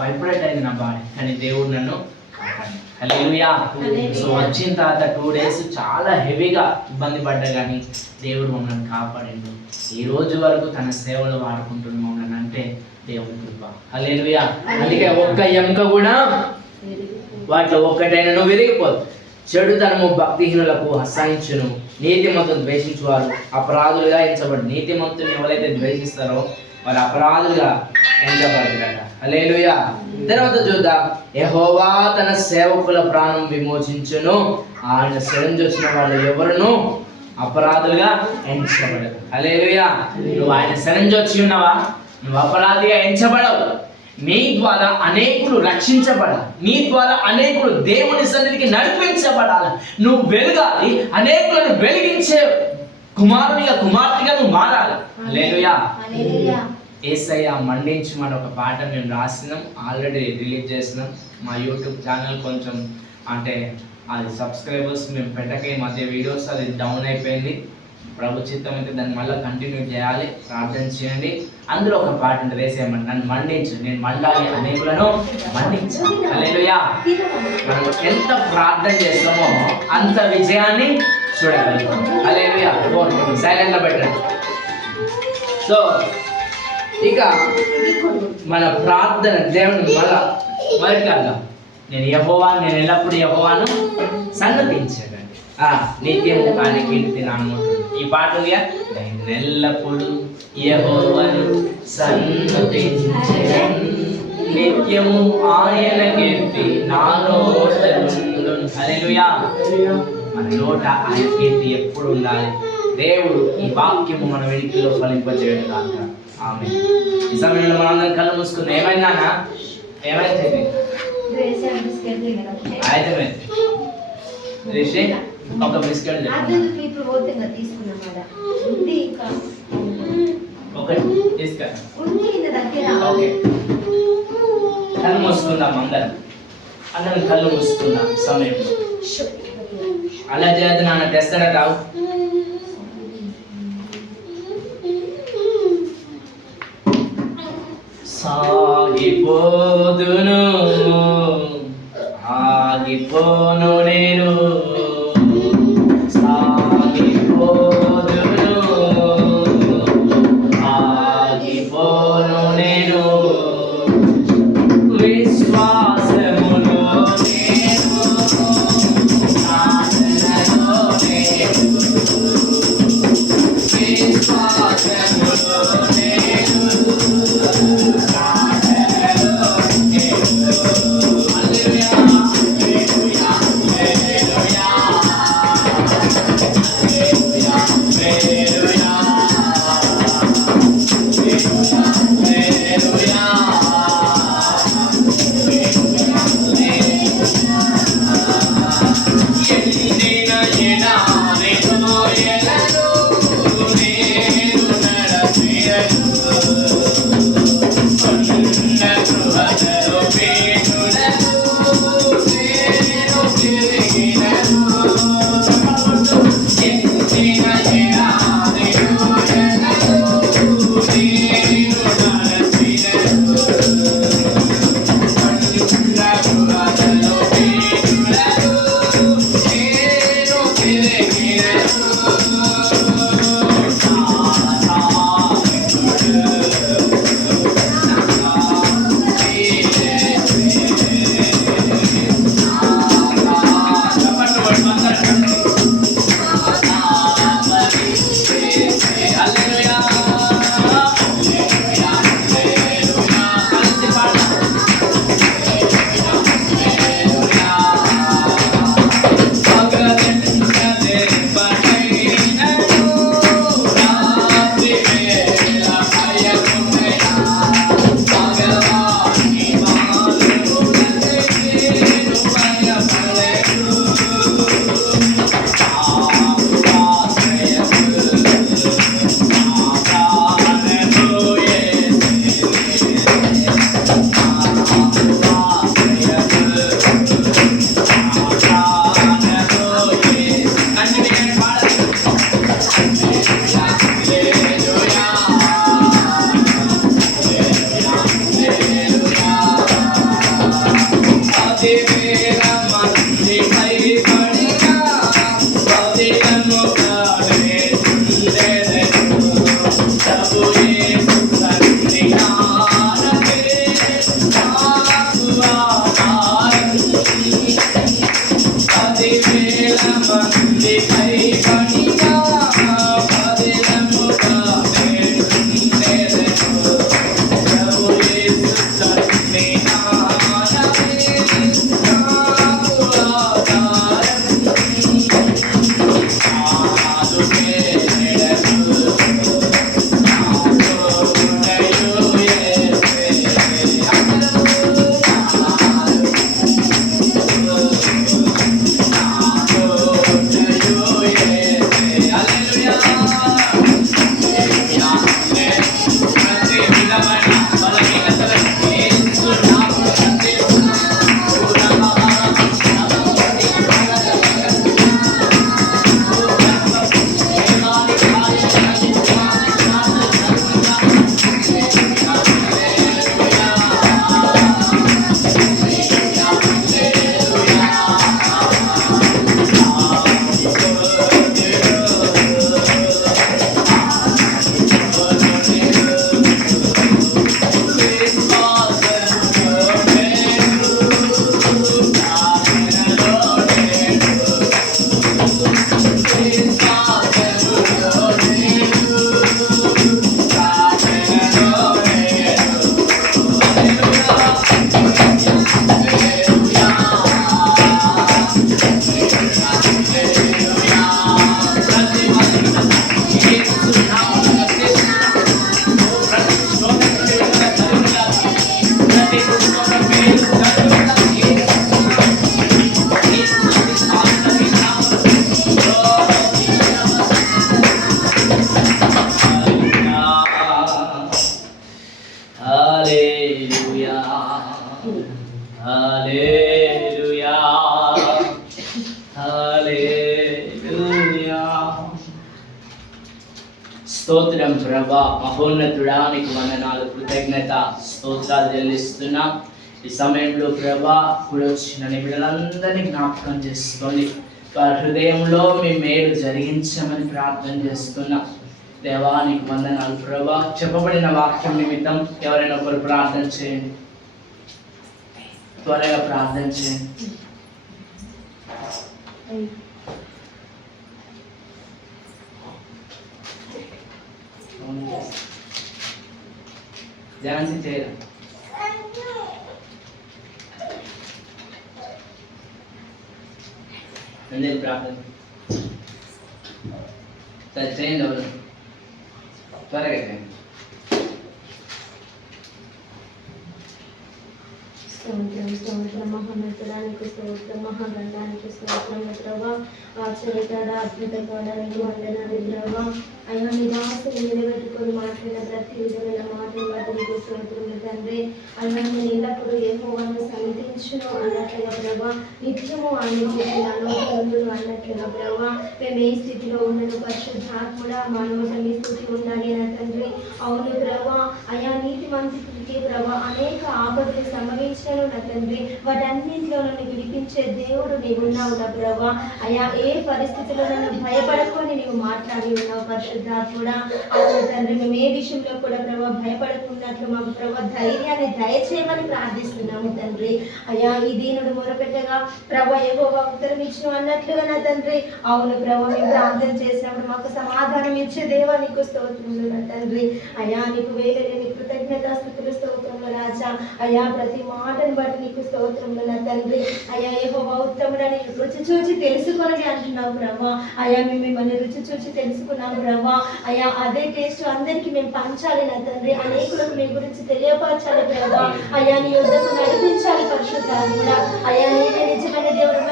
వైబ్రేట్ అయింది నా బాడీ. కానీ దేవుడు నన్ను హల్లెలూయా. సో వచ్చిన తర్వాత 2 days చాలా హెవీగా ఇబ్బంది పడ్డా కానీ దేవుడు మమ్మల్ని కాపాడిండు. ఈ రోజు వరకు తన సేవలు వాడుకుంటున్న మమ్మల్ని అంటే దేవుని కృప. హల్లెలూయా. అందుకే ఒక్క ఎముక కూడా వాటిలో ఒక్కటైనా విరిగిపోదు. చెడుతనము భక్తిహీనులకు అసహించును, నీతిమంతులను ద్వేషించువారు అపరాధులుగా ఎంచబడు. నీతిమంతుని ఎవరైతే ద్వేషిస్తారో వారు అపరాధులుగా ఎంచబడతారట. హల్లెలూయా. తర్వాత చూద్దాం, యెహోవా తన సేవకుల ప్రాణం విమోచించును, ఆయన శరణు వచ్చిన వాళ్ళు ఎవరును అపరాధులుగా ఎంచబడరు. హల్లెలూయా. నువ్వు ఆయన శరణు వచ్చి ఉన్నావా, నువ్వు అపరాధిగా ఎంచబడవు. నీ ద్వారా అనేకులు రక్షించబడాలి, నీ ద్వారా అనేకులు దేవుని సన్నిధికి నడిపించబడాలి, నువ్వు వెలగాలి, అనేకులను వెలిగించే కుమారునిగా కుమార్తెగా నువ్వు మారాలి. హల్లెలూయా. యేసయ్య మండించమని ఒక పాట మేము రాసినాం, ఆల్రెడీ రిలీజ్ చేసినాం. మా యూట్యూబ్ ఛానల్ కొంచెం అంటే అది సబ్స్క్రైబర్స్ మేము పెట్టకే మధ్య వీడియోస్ అది డౌన్ అయిపోయింది. ప్రభు చిత్తం అయితే దాన్ని మళ్ళీ కంటిన్యూ చేయాలి, ప్రార్థన చేయండి. అందులో ఒక పాట ఉంటుంది, వేసేయమని నన్ను మండించు, నేను మండాలి, అనేకులను మండించు. హల్లెలూయా. మనం ఎంత ప్రార్థన చేస్తామో అంత విజయాన్ని చూడగలుగుతాం. హల్లెలూయా. సైలెంట్గా పెట్టండి. సో ఇక మన ప్రార్థన దేవుని మొదటి అర్థం, నేను యెహోవాను, నేను ఎల్లప్పుడూ యెహోవాను సన్నతించాను, నిత్యము ఆయన కీర్తి నామముతుంది. ఈ పాట నేను ఎల్లప్పుడూ యెహోవాను సన్నతించెదను, నిత్యము ఆయన కీర్తి నా నోట నుండును. హల్లెలూయా. మన నోట ఆయన కీర్తి ఎప్పుడు ఉండాలి. దేవుడు ఈ వాక్యము మన వెనుకలో ఫలింపజేయడం కాక ఆమేన్. ఈ సమయంలో మనందరం కళ్ళు మూసుకున్నాం. ఏమైందా ఏమైంది రిషి ఒక బిస్కెట్ ఓకే. కళ్ళు మూసుకుందాం, అందరం కళ్ళు మూసుకుందాం సమయంలో. అలా చేయద్దు నాన్న, తెస్తాడా తావు. సాగిపోదును ఆగిపోను నేను, సాగిపోదును ఆగిపోను నేను, విశ్వాసములో నేను సాధనలో నేను, విశ్వాసములో నేను సాధనలో నేను. హల్లెలూయా హల్లెలూయా హల్లెలూయా హల్లెలూయా హల్లెలూయా హల్లెలూయా. ఎండిన ఎడారిలో ఎలను నేను నడచెదను, కొండ గృహలో పేనులను నేను తిరిగినను. ఎండిన ఎడారిలో ఎలను నేను నడచెదను, కొండ గృహలో పేనులను నేను తిరిగినను. Hallelujah. Hallelujah. స్తోత్రం ప్రభా, మహోన్నతుడానికి వందనాలు, కృతజ్ఞత స్తోత్రాలు చెల్లిస్తున్నా. ఈ సమయంలో ప్రభా కూడా వచ్చిన బిడ్డలందరినీ జ్ఞాపకం చేసుకొని వారి హృదయంలో మీ మేలు జరిగించమని ప్రార్థన చేస్తున్నా. దేవానికి వందనాలు ప్రభా. చెప్పబడిన వాక్యం నిమిత్తం ఎవరైనా ఒకరు ప్రార్థన చేయండి, త్వరగా ప్రార్థన చేయండి. ఝాన్సీ చేయరా? అందరి ప్రార్థన సరే చేయండి, ఎవరు త్వరగా చేయండి. స్తోత్రం మహోన్నతుడానికి స్తోత్రం, మహాగండానికి స్తోత్రం ప్రభా. ఆశ్చర్యకర అద్భుతకాడానికి వందనాలు ప్రభా. అయ్యా నీ దాసుని నిలబెట్టుకొని మాట్లాడిన ప్రతి విధమైన మాటలు బట్టి నీకు స్తోత్రములు తండ్రి. అయ్యా నేను ఎల్లప్పుడూ యెహోవాను సన్నిధించును అన్నట్లుగా ప్రభా, నిత్యము ఆయన నోటి అన్నట్లుగా ప్రభా, మేము ఏ స్థితిలో ఉన్నను పరిశుద్ధాత్ముడా మా నోట మీ స్థితి ఉండాలి నా తండ్రి. అవును ప్రభా, అయా నీతి మంత్రికి ప్రభా అనేక ఆపదలు సంభవించాను నా తండ్రి. వాటన్నింటిలో నన్ను విడిపించే దేవుడు నీవు ఉన్నావు నా ప్రభా. అయా ఏ పరిస్థితిలో నన్ను భయపడకొని నీవు మాట్లాడి ఉన్నావు పరిశుద్ధాత్ముడా. అవును తండ్రి, మేము ఏ విషయంలో కూడా ప్రభా భయపడకున్నట్లు మాకు ప్రభా ధైర్యాన్ని దయచేయమని ప్రార్థిస్తున్నాము తండ్రి. అయా ఈ దీనుడు మొరపెట్టగా ప్రభా యెహోవా ఉత్తరం ఇచ్చిన అన్నట్లుగా నా తండ్రి. అవును ప్రభా, మేము ప్రార్థన చేసినప్పుడు మాకు సమాధానం ఇచ్చే దేవా నీకు స్తోత్రములు నా తండ్రి. అయా నీకు వేలేని కృతజ్ఞత స్తుతులు స్తోత్రములు రాజా. అయా ప్రతి మాటను బట్టి నీకు స్తోత్రములు నా తండ్రి. అయా యెహోవా ఉత్తముడని రుచి చూచి తెలుసుకొని అంటున్నావు ప్రభా. అయా మేము మిమ్మల్ని రుచి చూచి తెలుసుకున్నాము ప్రభా. అయా అదే టేస్ట్ అందరికీ మేము పంచాలి నా తండ్రి. అనేకులకు మీ గురించి తెలియపరచాలి ప్రభా. అయా నీ యొద్దకు నడిపించాలి పరిశుద్ధాత్ముడా. అయా నీకే నిజమైన దేవుడు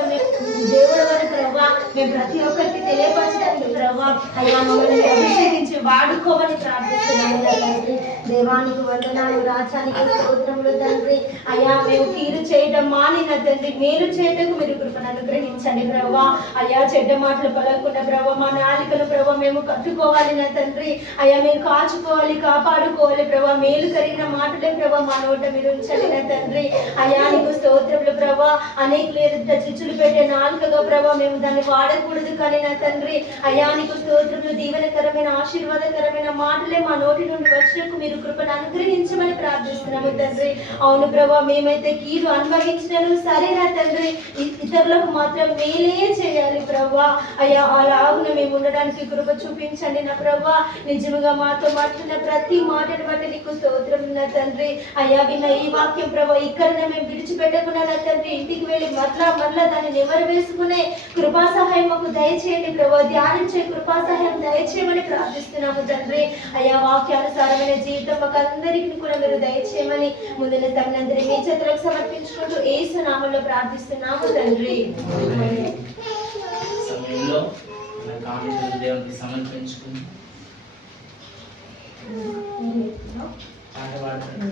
అని ప్రభా మేము ప్రతి ఒక్కరికి తెలియపరచడానికి ప్రభా అయా మమ్మల్ని అభిషేకించి వాడుకోమని ప్రార్థిస్తున్నాము తండ్రి. దేవానికి వందనాలు, రాజానికి స్తోత్రములు తండ్రి. అయా మేము కీడు చేయడం మానిన తండ్రి, మేలు చేయటకు మీరు కృపను అనుగ్రహించండి ప్రభా. అయా చెడ్డ మాటలు పలకకుండా ప్రభా మా నాలికను ప్రభా మేము కట్టుకోవాలి నా తండ్రి. అయా మేము కాచుకోవాలి, కాపాడుకోవాలి ప్రభా. మేలు కలిగిన మాటలే ప్రభా మా నోట మీరు ఉంచండి నా తండ్రి. అయా నీకు స్తోత్రములు ప్రభా. అనేకులు ఎదుట చిచ్చులు పెట్టే నాలుకగా ప్రభా మేము దాన్ని వాడకూడదు కానీ నా తండ్రి. అయా నీకు స్తోత్రములు. దీవెనకరమైన ఆశీర్వాదకరమైన మాటలే మా నోటి నుండి వచ్చినకు మీరు కృపను అనుగ్రహించమని ప్రార్థిస్తున్నాము తండ్రి. అవును ప్రభా, మేమైతే కీడు అనుభవించినను సరే నా తండ్రి, ఇతరులకు మాత్రం మేలే చేయాలి ప్రభా. అయ్యా అలాగున మేము ఉండడానికి కృప చూపించండి నా ప్రభా. నిజముగా మాతో మాట్లాడిన ప్రతి మాటను బట్టి నీకు స్తోత్రం నా తండ్రి. అయ్యా విన్న ఈ వాక్యం ప్రభా ఇక్కడనే మేము విడిచిపెట్టకుండా నా తండ్రి ఇంటికి వెళ్ళి మరలా దాన్ని నెమరు వేసుకునే కృపా సహాయం మాకు దయచేయండి ప్రభా. ధ్యానించే కృపా సహాయం దయచేయమని ప్రార్థిస్తున్నాము తండ్రి. అయ్యా వాక్యానుసారమైన జీవితం మాకు అందరికీ కూడా మీరు దయచేయమని ముందున తమనందరి మీ చేతులకు సమర్పించుకుంటూ యేసు నామములో ప్రార్థిస్తున్నాము తండ్రి. సమయంలో మన కానుకలు దేవునికి సమర్పించుకుని పాట పాడతారు.